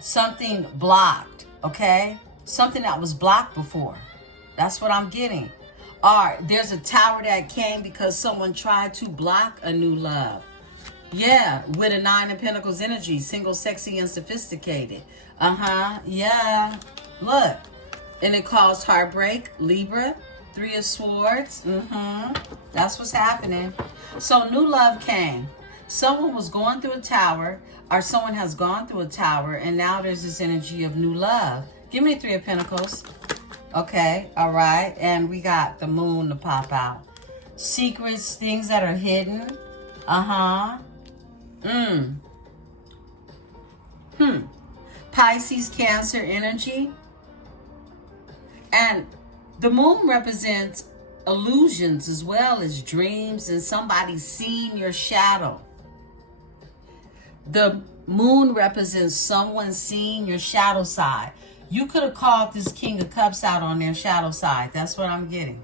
something blocked, okay? Something that was blocked before. That's what I'm getting. Or there's a Tower that came because someone tried to block a new love. Yeah, with a 9 of Pentacles energy, single, sexy, and sophisticated. Yeah. Look. And it caused heartbreak. Libra, 3 of Swords. That's what's happening. So new love came. Someone was going through a Tower, or someone has gone through a Tower, and now there's this energy of new love. Give me 3 of Pentacles. Okay, all right. And we got the Moon to pop out. Secrets, things that are hidden. Pisces, Cancer energy. And the Moon represents illusions as well as dreams and somebody seeing your shadow. The Moon represents someone seeing your shadow side. You could have called this King of Cups out on their shadow side. That's what I'm getting.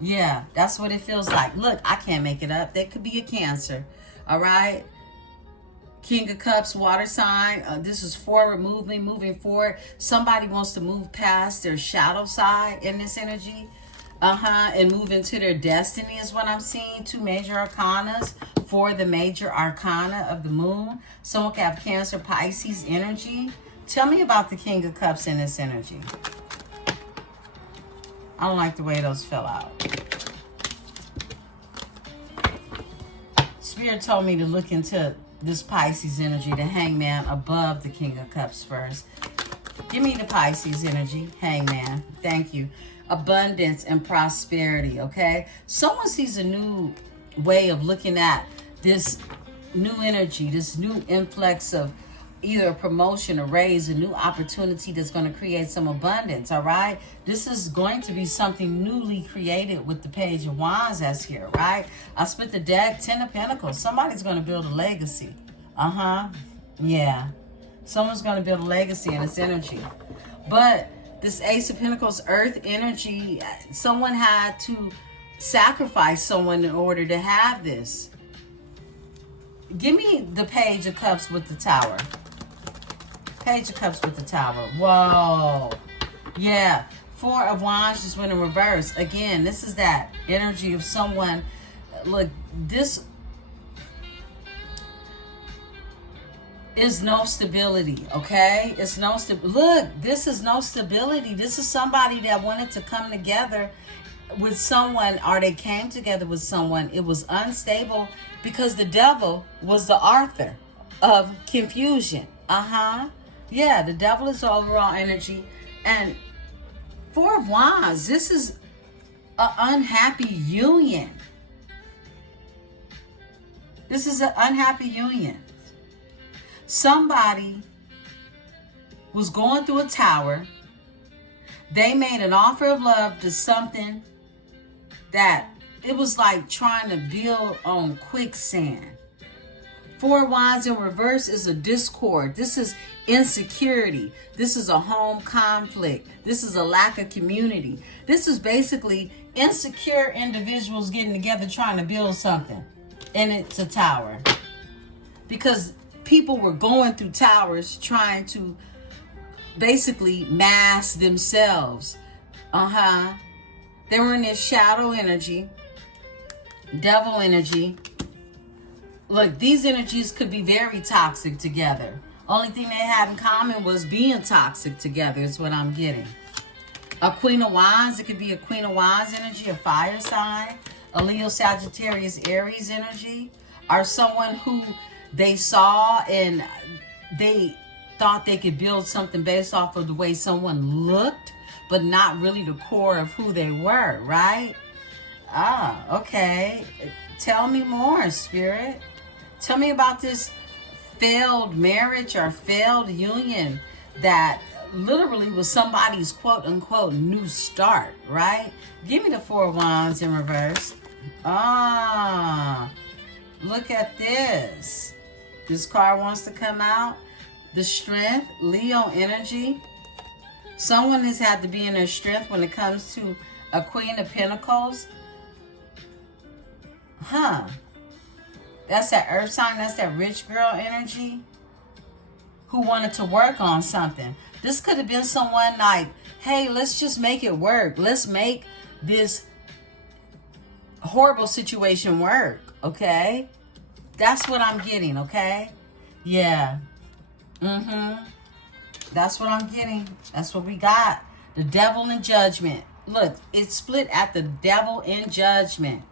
Yeah, that's what it feels like. Look, I can't make it up. That could be a Cancer. All right. King of Cups, water sign. This is forward movement, moving forward. Somebody wants to move past their shadow side in this energy. And move into their destiny is what I'm seeing. 2 major arcanas for the major arcana of the Moon. Someone can have Cancer, Pisces energy. Tell me about the King of Cups in this energy. I don't like the way those fell out. Spirit told me to look into this Pisces energy, the Hangman, above the King of Cups first. Give me the Pisces energy, Hangman. Thank you. Abundance and prosperity, okay? Someone sees a new way of looking at this new energy, this new influx of either a promotion, a raise, a new opportunity that's going to create some abundance, all right? This is going to be something newly created with the Page of Wands that's here, right? I split the deck, 10 of Pentacles. Somebody's going to build a legacy. Yeah. Someone's going to build a legacy in this energy. But this Ace of Pentacles, Earth energy, someone had to sacrifice someone in order to have this. Give me the Page of Cups with the Tower. Page of Cups with the Tower. Whoa. Yeah. Four of Wands just went in reverse. Again, this is that energy of someone. Look, this is no stability, okay? It's no look, this is no stability. This is somebody that wanted to come together with someone, or they came together with someone. It was unstable because the devil was the author of confusion. Yeah, the devil is overall energy. And Four of Wands, this is an unhappy union. This is an unhappy union. Somebody was going through a tower. They made an offer of love to something that it was like trying to build on quicksand. Four of Wands in reverse is a discord. This is insecurity. This is a home conflict. This is a lack of community. This is basically insecure individuals getting together trying to build something. And it's a tower. Because people were going through towers trying to basically mask themselves. They were in this shadow energy, devil energy. Look, these energies could be very toxic together. Only thing they had in common was being toxic together is what I'm getting. A Queen of Wands, it could be a Queen of Wands energy, a fire sign, a Leo, Sagittarius, Aries energy, or someone who they saw and they thought they could build something based off of the way someone looked, but not really the core of who they were, right? Okay. Tell me more, Spirit. Tell me about this failed marriage or failed union that literally was somebody's quote unquote new start, right? Give me the Four of Wands in reverse. Look at this. This card wants to come out. The Strength, Leo energy. Someone has had to be in their strength when it comes to a Queen of Pentacles. That's that earth sign. That's that rich girl energy who wanted to work on something. This could have been someone like, hey, let's just make it work. Let's make this horrible situation work, okay? That's what I'm getting, okay? Yeah. That's what I'm getting. That's what we got. The Devil in Judgment. Look, it's split at the Devil in Judgment.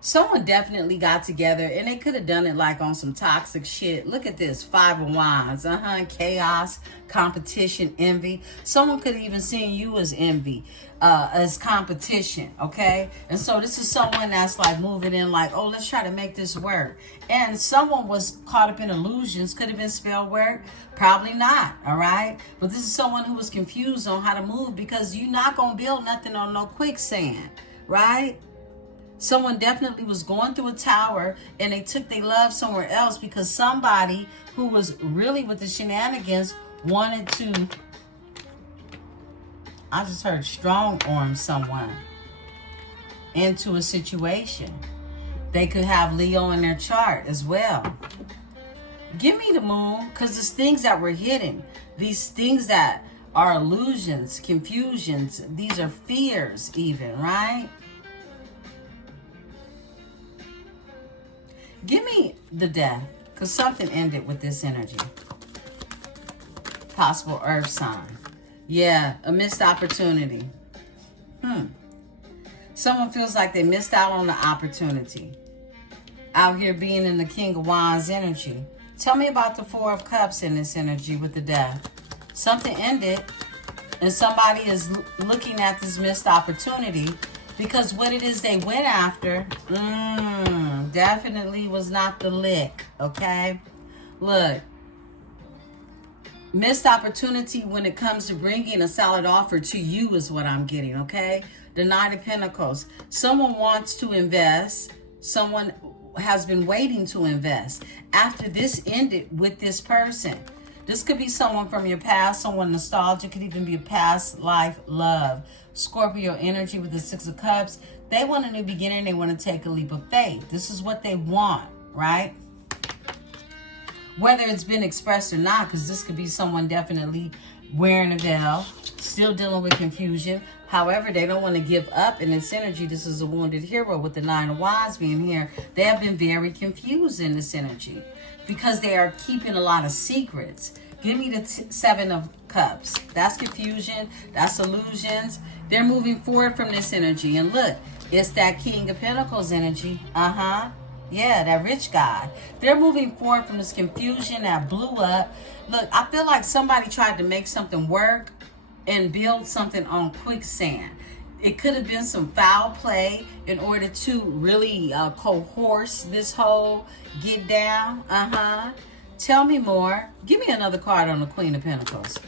Someone definitely got together and they could have done it like on some toxic shit. Look at this. Five of Wands. Chaos, competition, envy. Someone could have even seen you as envy, as competition, okay? And so this is someone that's like moving in like, oh, let's try to make this work. And someone was caught up in illusions. Could have been spell work. Probably not, all right? But this is someone who was confused on how to move because you're not going to build nothing on no quicksand, right? Someone definitely was going through a tower and they took their love somewhere else because somebody who was really with the shenanigans wanted to, I just heard strong arm someone into a situation. They could have Leo in their chart as well. Give me the Moon, because it's things that were hidden. These things that are illusions, confusions. These are fears even, right? Give me the Death, because something ended with this energy. Possible earth sign. Yeah, a missed opportunity. Someone feels like they missed out on the opportunity. Out here being in the King of Wands energy. Tell me about the Four of Cups in this energy with the Death. Something ended, and somebody is looking at this missed opportunity because what it is they went after, definitely was not the lick, okay? Look, missed opportunity when it comes to bringing a solid offer to you is what I'm getting, okay? The Knight of Pentacles. Someone wants to invest. Someone has been waiting to invest. After this ended with this person. This could be someone from your past, someone nostalgic. Could even be a past life love. Scorpio energy with the Six of Cups. They want a new beginning. They want to take a leap of faith. This is what they want, right? whether it's been expressed or not, because this could be someone definitely wearing a veil, still dealing with confusion. However, they don't want to give up in this energy. This is a wounded hero with the 9 of Wands being here. They have been very confused in this energy because they are keeping a lot of secrets. Give me the 7 of Cups. That's confusion. That's illusions. They're moving forward from this energy. And look, it's that King of Pentacles energy. Yeah, that rich guy. They're moving forward from this confusion that blew up. Look, I feel like somebody tried to make something work and build something on quicksand. It could have been some foul play in order to really coerce this whole get down. Tell me more. Give me another card on the Queen of Pentacles.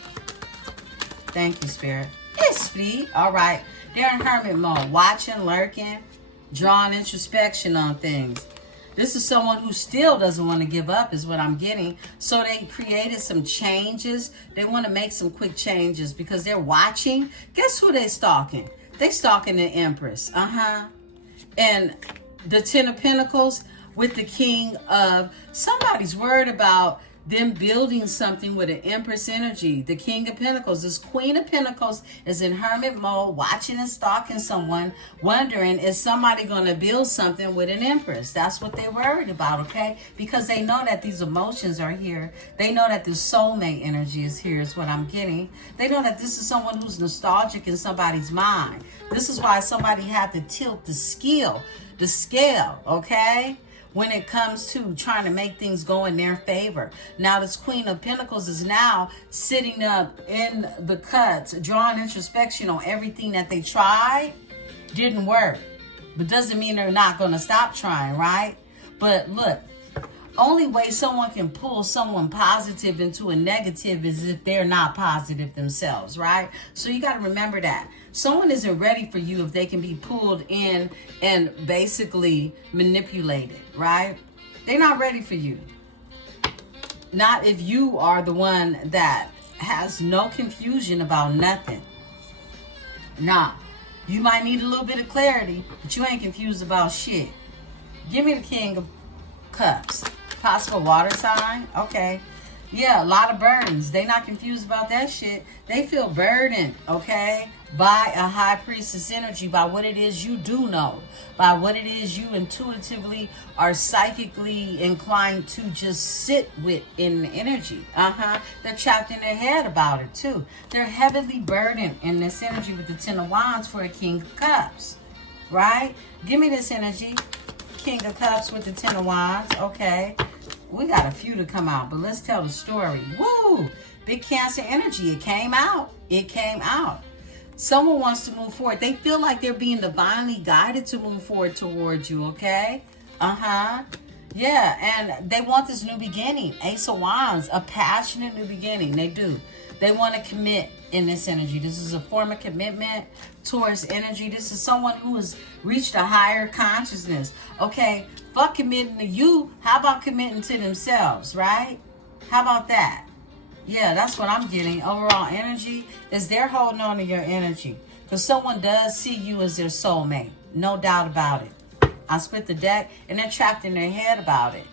Thank you, Spirit. It's sweet. All right. They're in hermit mode. Watching, lurking, drawing introspection on things. This is someone who still doesn't want to give up is what I'm getting. So they created some changes. They want to make some quick changes because they're watching. Guess who they stalking? They stalking the Empress. And the 10 of Pentacles with the King of... Somebody's worried about them building something with an Empress energy. The King of Pentacles, this Queen of Pentacles is in hermit mode, watching and stalking someone, wondering, is somebody going to build something with an Empress? That's what they're worried about, okay? Because they know that these emotions are here. They know that this soulmate energy is here, is what I'm getting. They know that this is someone who's nostalgic in somebody's mind. This is why somebody had to tilt the scale, okay? When it comes to trying to make things go in their favor. Now, this Queen of Pentacles is now sitting up in the cuts, drawing introspection on everything that they tried. Didn't work. But doesn't mean they're not going to stop trying, right? But look, only way someone can pull someone positive into a negative is if they're not positive themselves, right? So you got to remember that. Someone isn't ready for you if they can be pulled in and basically manipulated, right? They're not ready for you. Not if you are the one that has no confusion about nothing. Nah, you might need a little bit of clarity, but you ain't confused about shit. Give me the King of Cups. Possible water sign. Okay. Yeah, a lot of burdens. They not confused about that shit. They feel burdened, okay, by a high priestess energy, by what it is you do know, by what it is you intuitively are psychically inclined to just sit with in the energy. They're trapped in their head about it too. They're heavily burdened in this energy with the 10 of Wands for a King of Cups, right? Give me this energy. King of Cups with the 10 of Wands. Okay. We got a few to come out, but let's tell the story. Woo! Big Cancer energy. It came out. It came out. Someone wants to move forward. They feel like they're being divinely guided to move forward towards you, okay? Yeah, and they want this new beginning. Ace of Wands, a passionate new beginning. They do. They want to commit in this energy. This is a form of commitment towards energy. This is someone who has reached a higher consciousness. Okay, fuck committing to you. How about committing to themselves, right? How about that? Yeah, that's what I'm getting. Overall energy is they're holding on to your energy. Because someone does see you as their soulmate. No doubt about it. I split the deck and they're trapped in their head about it.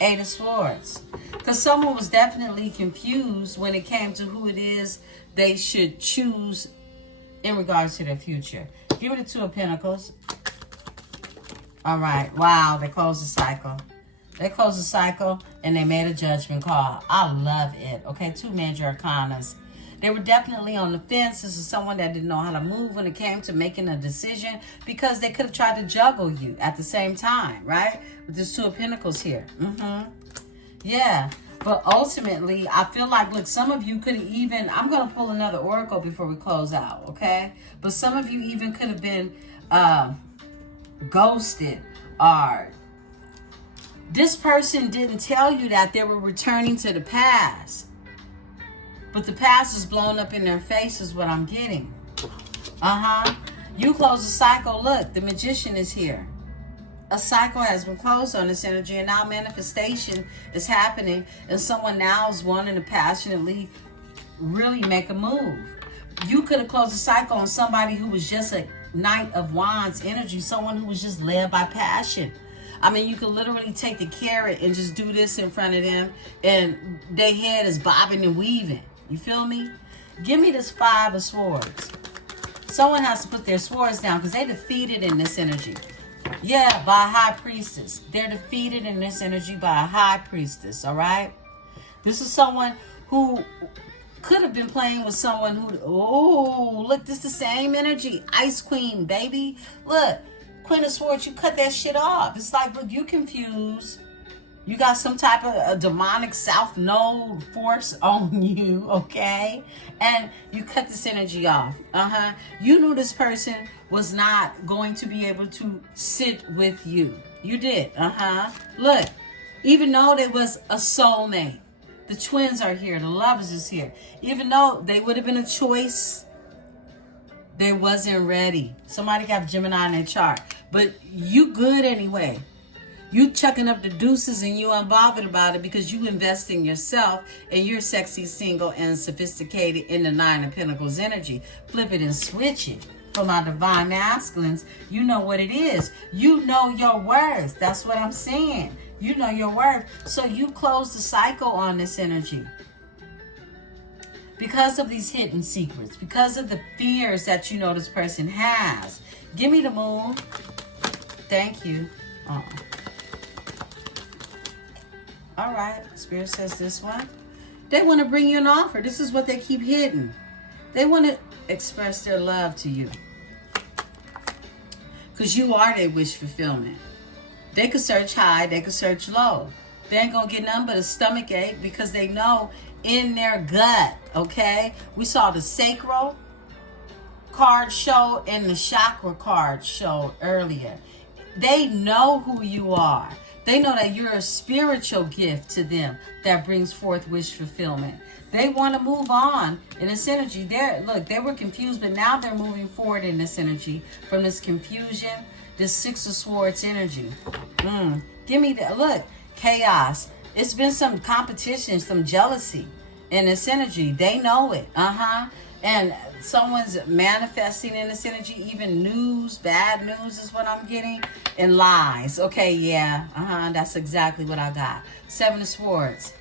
8 of Swords. Because someone was definitely confused when it came to who it is they should choose in regards to their future. Give me the 2 of Pentacles. All right. Wow. They closed the cycle. They closed the cycle and they made a judgment call. I love it. Okay. 2 major arcanas. They were definitely on the fence. This is someone that didn't know how to move when it came to making a decision because they could have tried to juggle you at the same time, right? With this 2 of Pentacles here. Yeah. But ultimately, I feel like, look, some of you could have even, I'm going to pull another oracle before we close out, okay? But some of you even could have been ghosted, or this person didn't tell you that they were returning to the past. But the past is blown up in their face is what I'm getting. You close the cycle. Look, the Magician is here. A cycle has been closed on this energy, and now manifestation is happening, and someone now is wanting to passionately really make a move. You could have closed the cycle on somebody who was just a Knight of Wands energy, someone who was just led by passion. I mean, you can literally take the carrot and just do this in front of them, and their head is bobbing and weaving. You feel me? Give me this 5 of Swords. Someone has to put their swords down because they're defeated in this energy. Yeah, by a high priestess. They're defeated in this energy by a high priestess, all right? This is someone who could have been playing with someone who, oh, look, this is the same energy. Ice Queen, baby. Look, Queen of Swords, you cut that shit off. It's like, look, you confused. You got some type of a demonic South Node force on you, okay? And you cut this energy off. You knew this person was not going to be able to sit with you. You did, Look, even though there was a soulmate, the twins are here, the lovers is here. Even though they would have been a choice, they wasn't ready. Somebody got Gemini in their chart. But you good anyway. You chucking up the deuces and you unbothered about it because you invest in yourself and you're sexy, single, and sophisticated in the 9 of Pentacles energy. Flip it and switch it. For my divine masculines, you know what it is. You know your worth. That's what I'm saying. You know your worth. So you close the cycle on this energy. Because of these hidden secrets. Because of the fears that you know this person has. Give me the Moon. Thank you. All right. Spirit says this one. They want to bring you an offer. This is what they keep hidden. They want to express their love to you. Because you are their wish fulfillment. They could search high. They could search low. They ain't going to get nothing but a stomach ache because they know in their gut, okay? We saw the sacral card show and the chakra card show earlier. They know who you are. They know that you're a spiritual gift to them that brings forth wish fulfillment. They want to move on in this energy. They were confused, but now they're moving forward in this energy from this confusion, this 6 of Swords energy. Give me that. Look, chaos. It's been some competition, some jealousy in this energy. They know it. And someone's manifesting in this energy. Even news, bad news is what I'm getting. And lies. Okay, yeah. That's exactly what I got. 7 of Swords.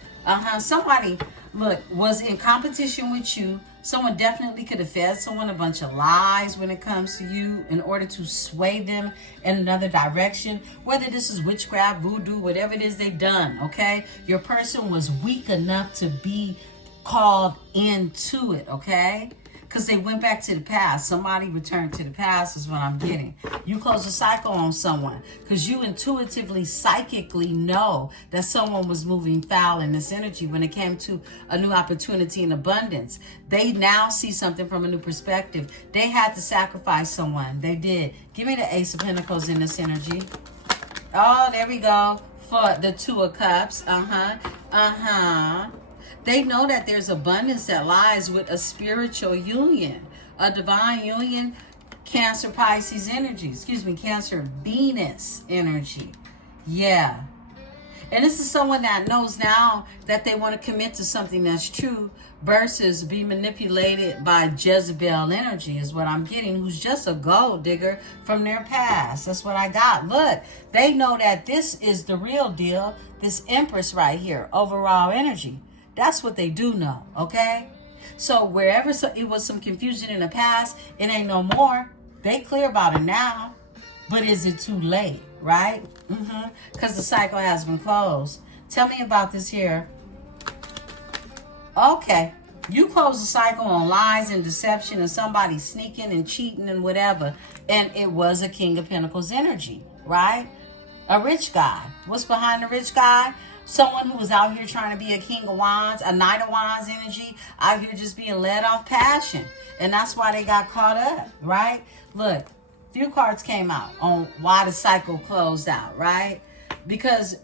Somebody, look, was in competition with you. Someone definitely could have fed someone a bunch of lies when it comes to you in order to sway them in another direction. Whether this is witchcraft, voodoo, whatever it is they've done, okay? Your person was weak enough to be called into it, okay? Because they went back to the past. Somebody returned to the past is what I'm getting. You close a cycle on someone because you intuitively, psychically know that someone was moving foul in this energy when it came to a new opportunity and abundance. They now see something from a new perspective. They had to sacrifice someone. They did. Give me the Ace of Pentacles in this energy. Oh, there we go. For the 2 of Cups. They know that there's abundance that lies with a spiritual union, a divine union, Cancer, Pisces energy. Cancer, Venus energy. Yeah. And this is someone that knows now that they want to commit to something that's true versus be manipulated by Jezebel energy is what I'm getting, who's just a gold digger from their past. That's what I got. Look, they know that this is the real deal, this Empress right here, overall energy. That's what they do know, okay? So wherever it was some confusion in the past, it ain't no more. They clear about it now. But is it too late, right? Because the cycle has been closed. Tell me about this here. Okay. You close the cycle on lies and deception and somebody sneaking and cheating and whatever. And it was a King of Pentacles energy, right? A rich guy. What's behind the rich guy? Someone who was out here trying to be a King of Wands, a Knight of Wands energy, out here just being led off passion. And that's why they got caught up, right? Look, few cards came out on why the cycle closed out, right? Because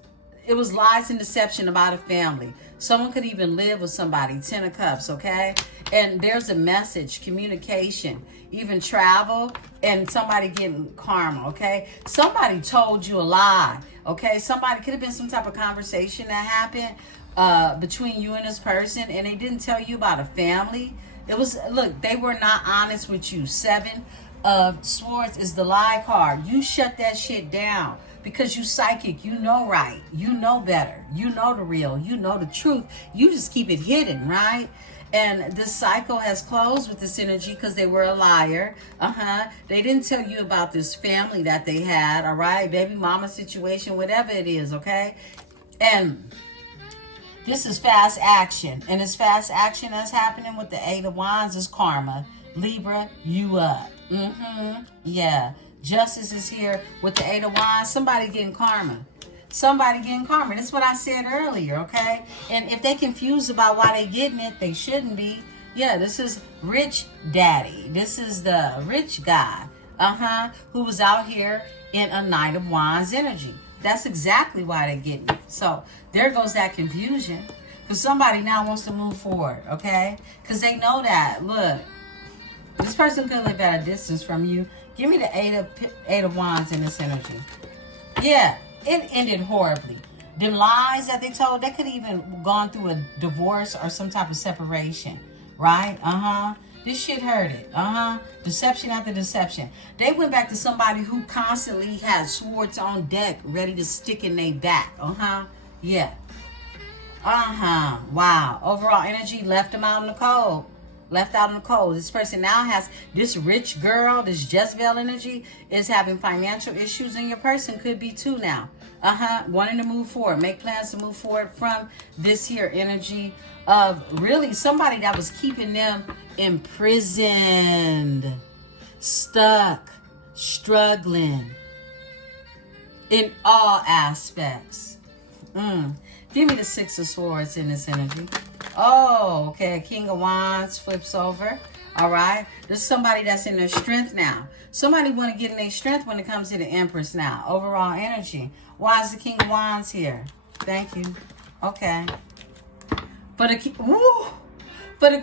it was lies and deception about a family. Someone could even live with somebody, 10 of Cups, okay? And there's a message, communication, even travel, and somebody getting karma, okay? Somebody told you a lie, okay? Somebody could have been some type of conversation that happened between you and this person, and they didn't tell you about a family. It was, look, they were not honest with you. 7 of Swords is the lie card. You shut that shit down. because you psychic, you know right, you know better, you know the real, you know the truth. You just keep it hidden, right? And this cycle has closed with this energy because they were a liar. They didn't tell you about this family that they had, all right? Baby mama situation, whatever it is, okay? And this is fast action. And this fast action that's happening with the Eight of Wands is karma. Libra, you up. Yeah. Justice is here with the Eight of Wands. Somebody getting karma. Somebody getting karma. That's what I said earlier, okay? And if they confused about why they getting it, they shouldn't be. Yeah, this is rich daddy. This is the rich guy, who was out here in a Knight of Wands energy. That's exactly why they're getting it. So there goes that confusion. Because somebody now wants to move forward, okay? Because they know that, look, this person could live at a distance from you. Give me the Eight of Wands in this energy. Yeah, it ended horribly. Them lies that they told, they could even gone through a divorce or some type of separation, right? This shit hurted. Deception after deception. They went back to somebody who constantly had swords on deck ready to stick in their back. Yeah. Wow. Overall energy left them out in the cold. Left out in the cold. This person now has this rich girl, this Jezebel energy is having financial issues, and your person could be too now. Wanting to move forward, make plans to move forward from this here energy of really somebody that was keeping them imprisoned, stuck, struggling in all aspects. Give me the Six of Swords in this energy. Oh, okay. King of Wands flips over. All right. There's somebody that's in their strength now. Somebody want to get in their strength when it comes to the Empress now. Overall energy. Why is the King of Wands here? Thank you. Okay. For the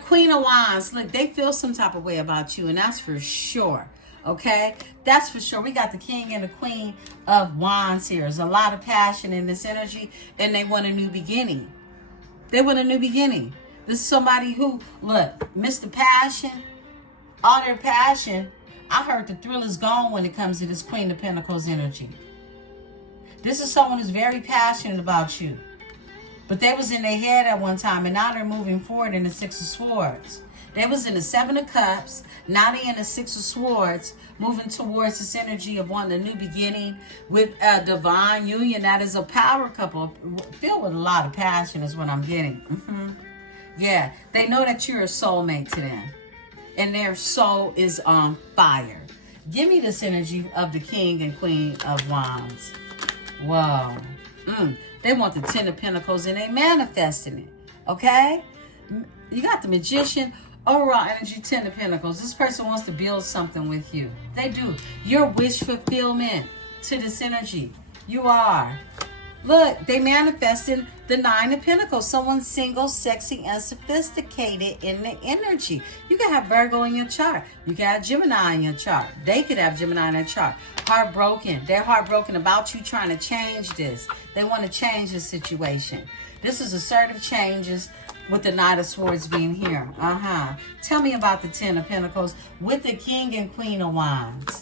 Queen of Wands, look, they feel some type of way about you, and that's for sure. Okay? That's for sure. We got the King and the Queen of Wands here. There's a lot of passion in this energy, and they want a new beginning. They want a new beginning. This is somebody who, look, Mr. Passion, all their passion, I heard the thrill is gone when it comes to this Queen of Pentacles energy. This is someone who's very passionate about you. But they was in their head at one time, and now they're moving forward in the Six of Swords. They was in the Seven of Cups, now they're in the Six of Swords, moving towards this energy of wanting a new beginning with a divine union. That is a power couple filled with a lot of passion is what I'm getting. Yeah, they know that you're a soulmate to them, and their soul is on fire. Give me this energy of the King and Queen of Wands. Whoa. They want the Ten of Pentacles and they manifesting it. Okay? You got the Magician. Overall energy, Ten of Pentacles. This person wants to build something with you. They do. Your wish fulfillment to this energy. You are. Look, they manifested the Nine of Pentacles. Someone single, sexy, and sophisticated in the energy. You can have Virgo in your chart. You can have Gemini in your chart. They could have Gemini in their chart. Heartbroken. They're heartbroken about you trying to change this. They want to change the situation. This is assertive changes with the Knight of Swords being here. Tell me about the Ten of Pentacles with the King and Queen of Wands.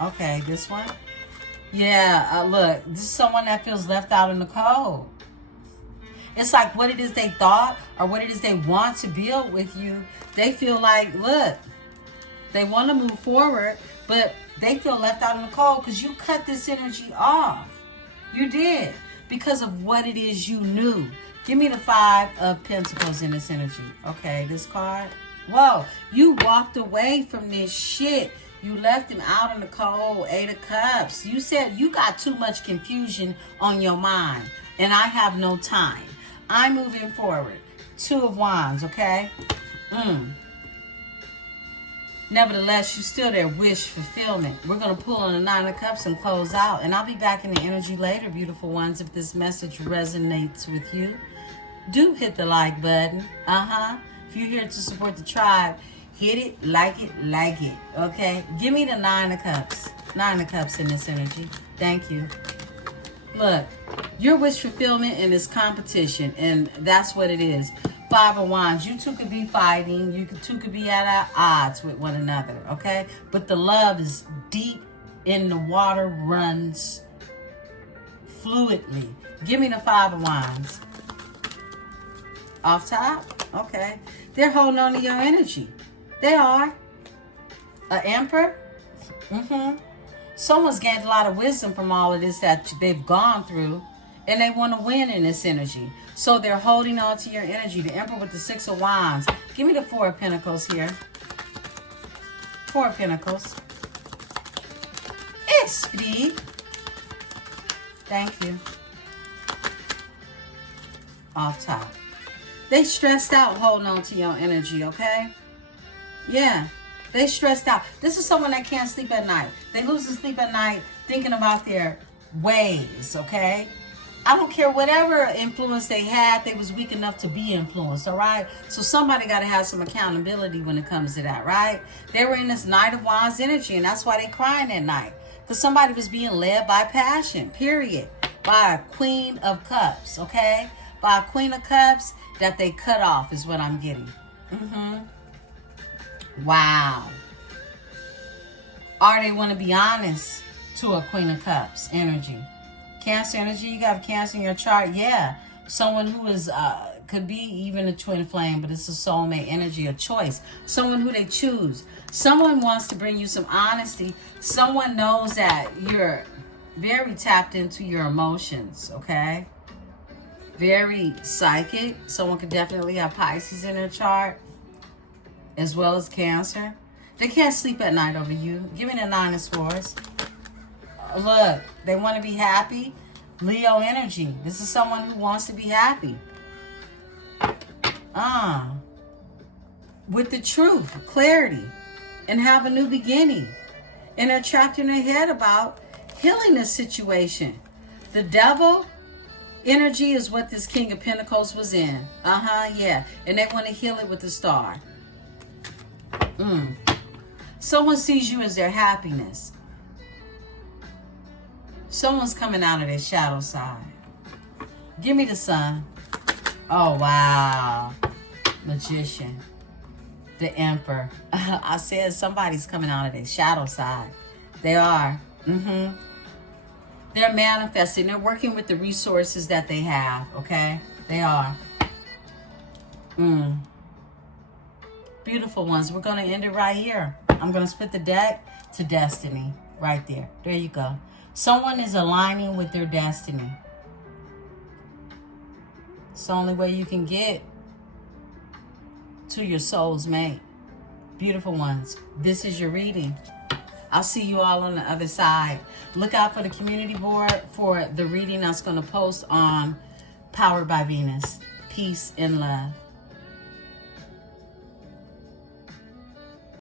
Okay, this one. Yeah, look, this is someone that feels left out in the cold. It's like what it is they thought or what it is they want to build with you. They feel like, look, they want to move forward, but they feel left out in the cold because you cut this energy off. You did, because of what it is you knew. Give me the Five of Pentacles in this energy. Okay, this card. Whoa, you walked away from this shit. You left him out in the cold. Eight of Cups. You said you got too much confusion on your mind, and I have no time. I'm moving forward. Two of Wands, okay? Nevertheless, you still there. Wish fulfillment. We're going to pull on the Nine of Cups and close out. And I'll be back in the energy later, beautiful ones. If this message resonates with you, do hit the like button. If you're here to support the tribe, hit it, like it, okay? Give me the Nine of Cups. Nine of Cups in this energy. Thank you. Look, your wish fulfillment in this competition, and that's what it is. Five of Wands. You two could be fighting. You two could be at odds with one another, okay? But the love is deep in the water runs fluidly. Give me the Five of Wands. Off top? Okay. They're holding on to your energy. They are. An Emperor? Someone's gained a lot of wisdom from all of this that they've gone through, and they want to win in this energy. So they're holding on to your energy. The Emperor with the Six of Wands. Give me the Four of Pentacles here. Four of Pentacles. Esprit. Thank you. Off top. They stressed out holding on to your energy, okay? Yeah. They stressed out. This is someone that can't sleep at night. They lose their sleep at night thinking about their ways, okay? I don't care whatever influence they had, they was weak enough to be influenced, all right? So somebody got to have some accountability when it comes to that, right? They were in this Knight of Wands energy, and that's why they crying at night. Because somebody was being led by passion, period. By a Queen of Cups, okay? By a Queen of Cups that they cut off is what I'm getting. Wow. Or they want to be honest to a Queen of Cups energy. Cancer energy, you got Cancer in your chart. Yeah. Someone who is, could be even a twin flame, but it's a soulmate energy, a choice. Someone who they choose. Someone wants to bring you some honesty. Someone knows that you're very tapped into your emotions, okay? Very psychic. Someone could definitely have Pisces in their chart, as well as Cancer. They can't sleep at night over you. Give me the Nine of Swords. Look, they want to be happy. Leo energy. This is someone who wants to be happy. With the truth, clarity, and have a new beginning. And they're trapped in their head about healing this situation. The Devil energy is what this King of Pentacles was in. Yeah. And they want to heal it with the Star. Someone sees you as their happiness. Someone's coming out of their shadow side. Give me the Sun. Oh, wow. Magician. The Emperor. I said somebody's coming out of their shadow side. They are. They're manifesting. They're working with the resources that they have, okay? They are. Beautiful ones. We're going to end it right here. I'm going to split the deck to Destiny. Right there. There you go. Someone is aligning with their destiny. It's the only way you can get to your soul's mate. Beautiful ones. This is your reading. I'll see you all on the other side. Look out for the community board for the reading that's going to post on Powered by Venus. Peace and love.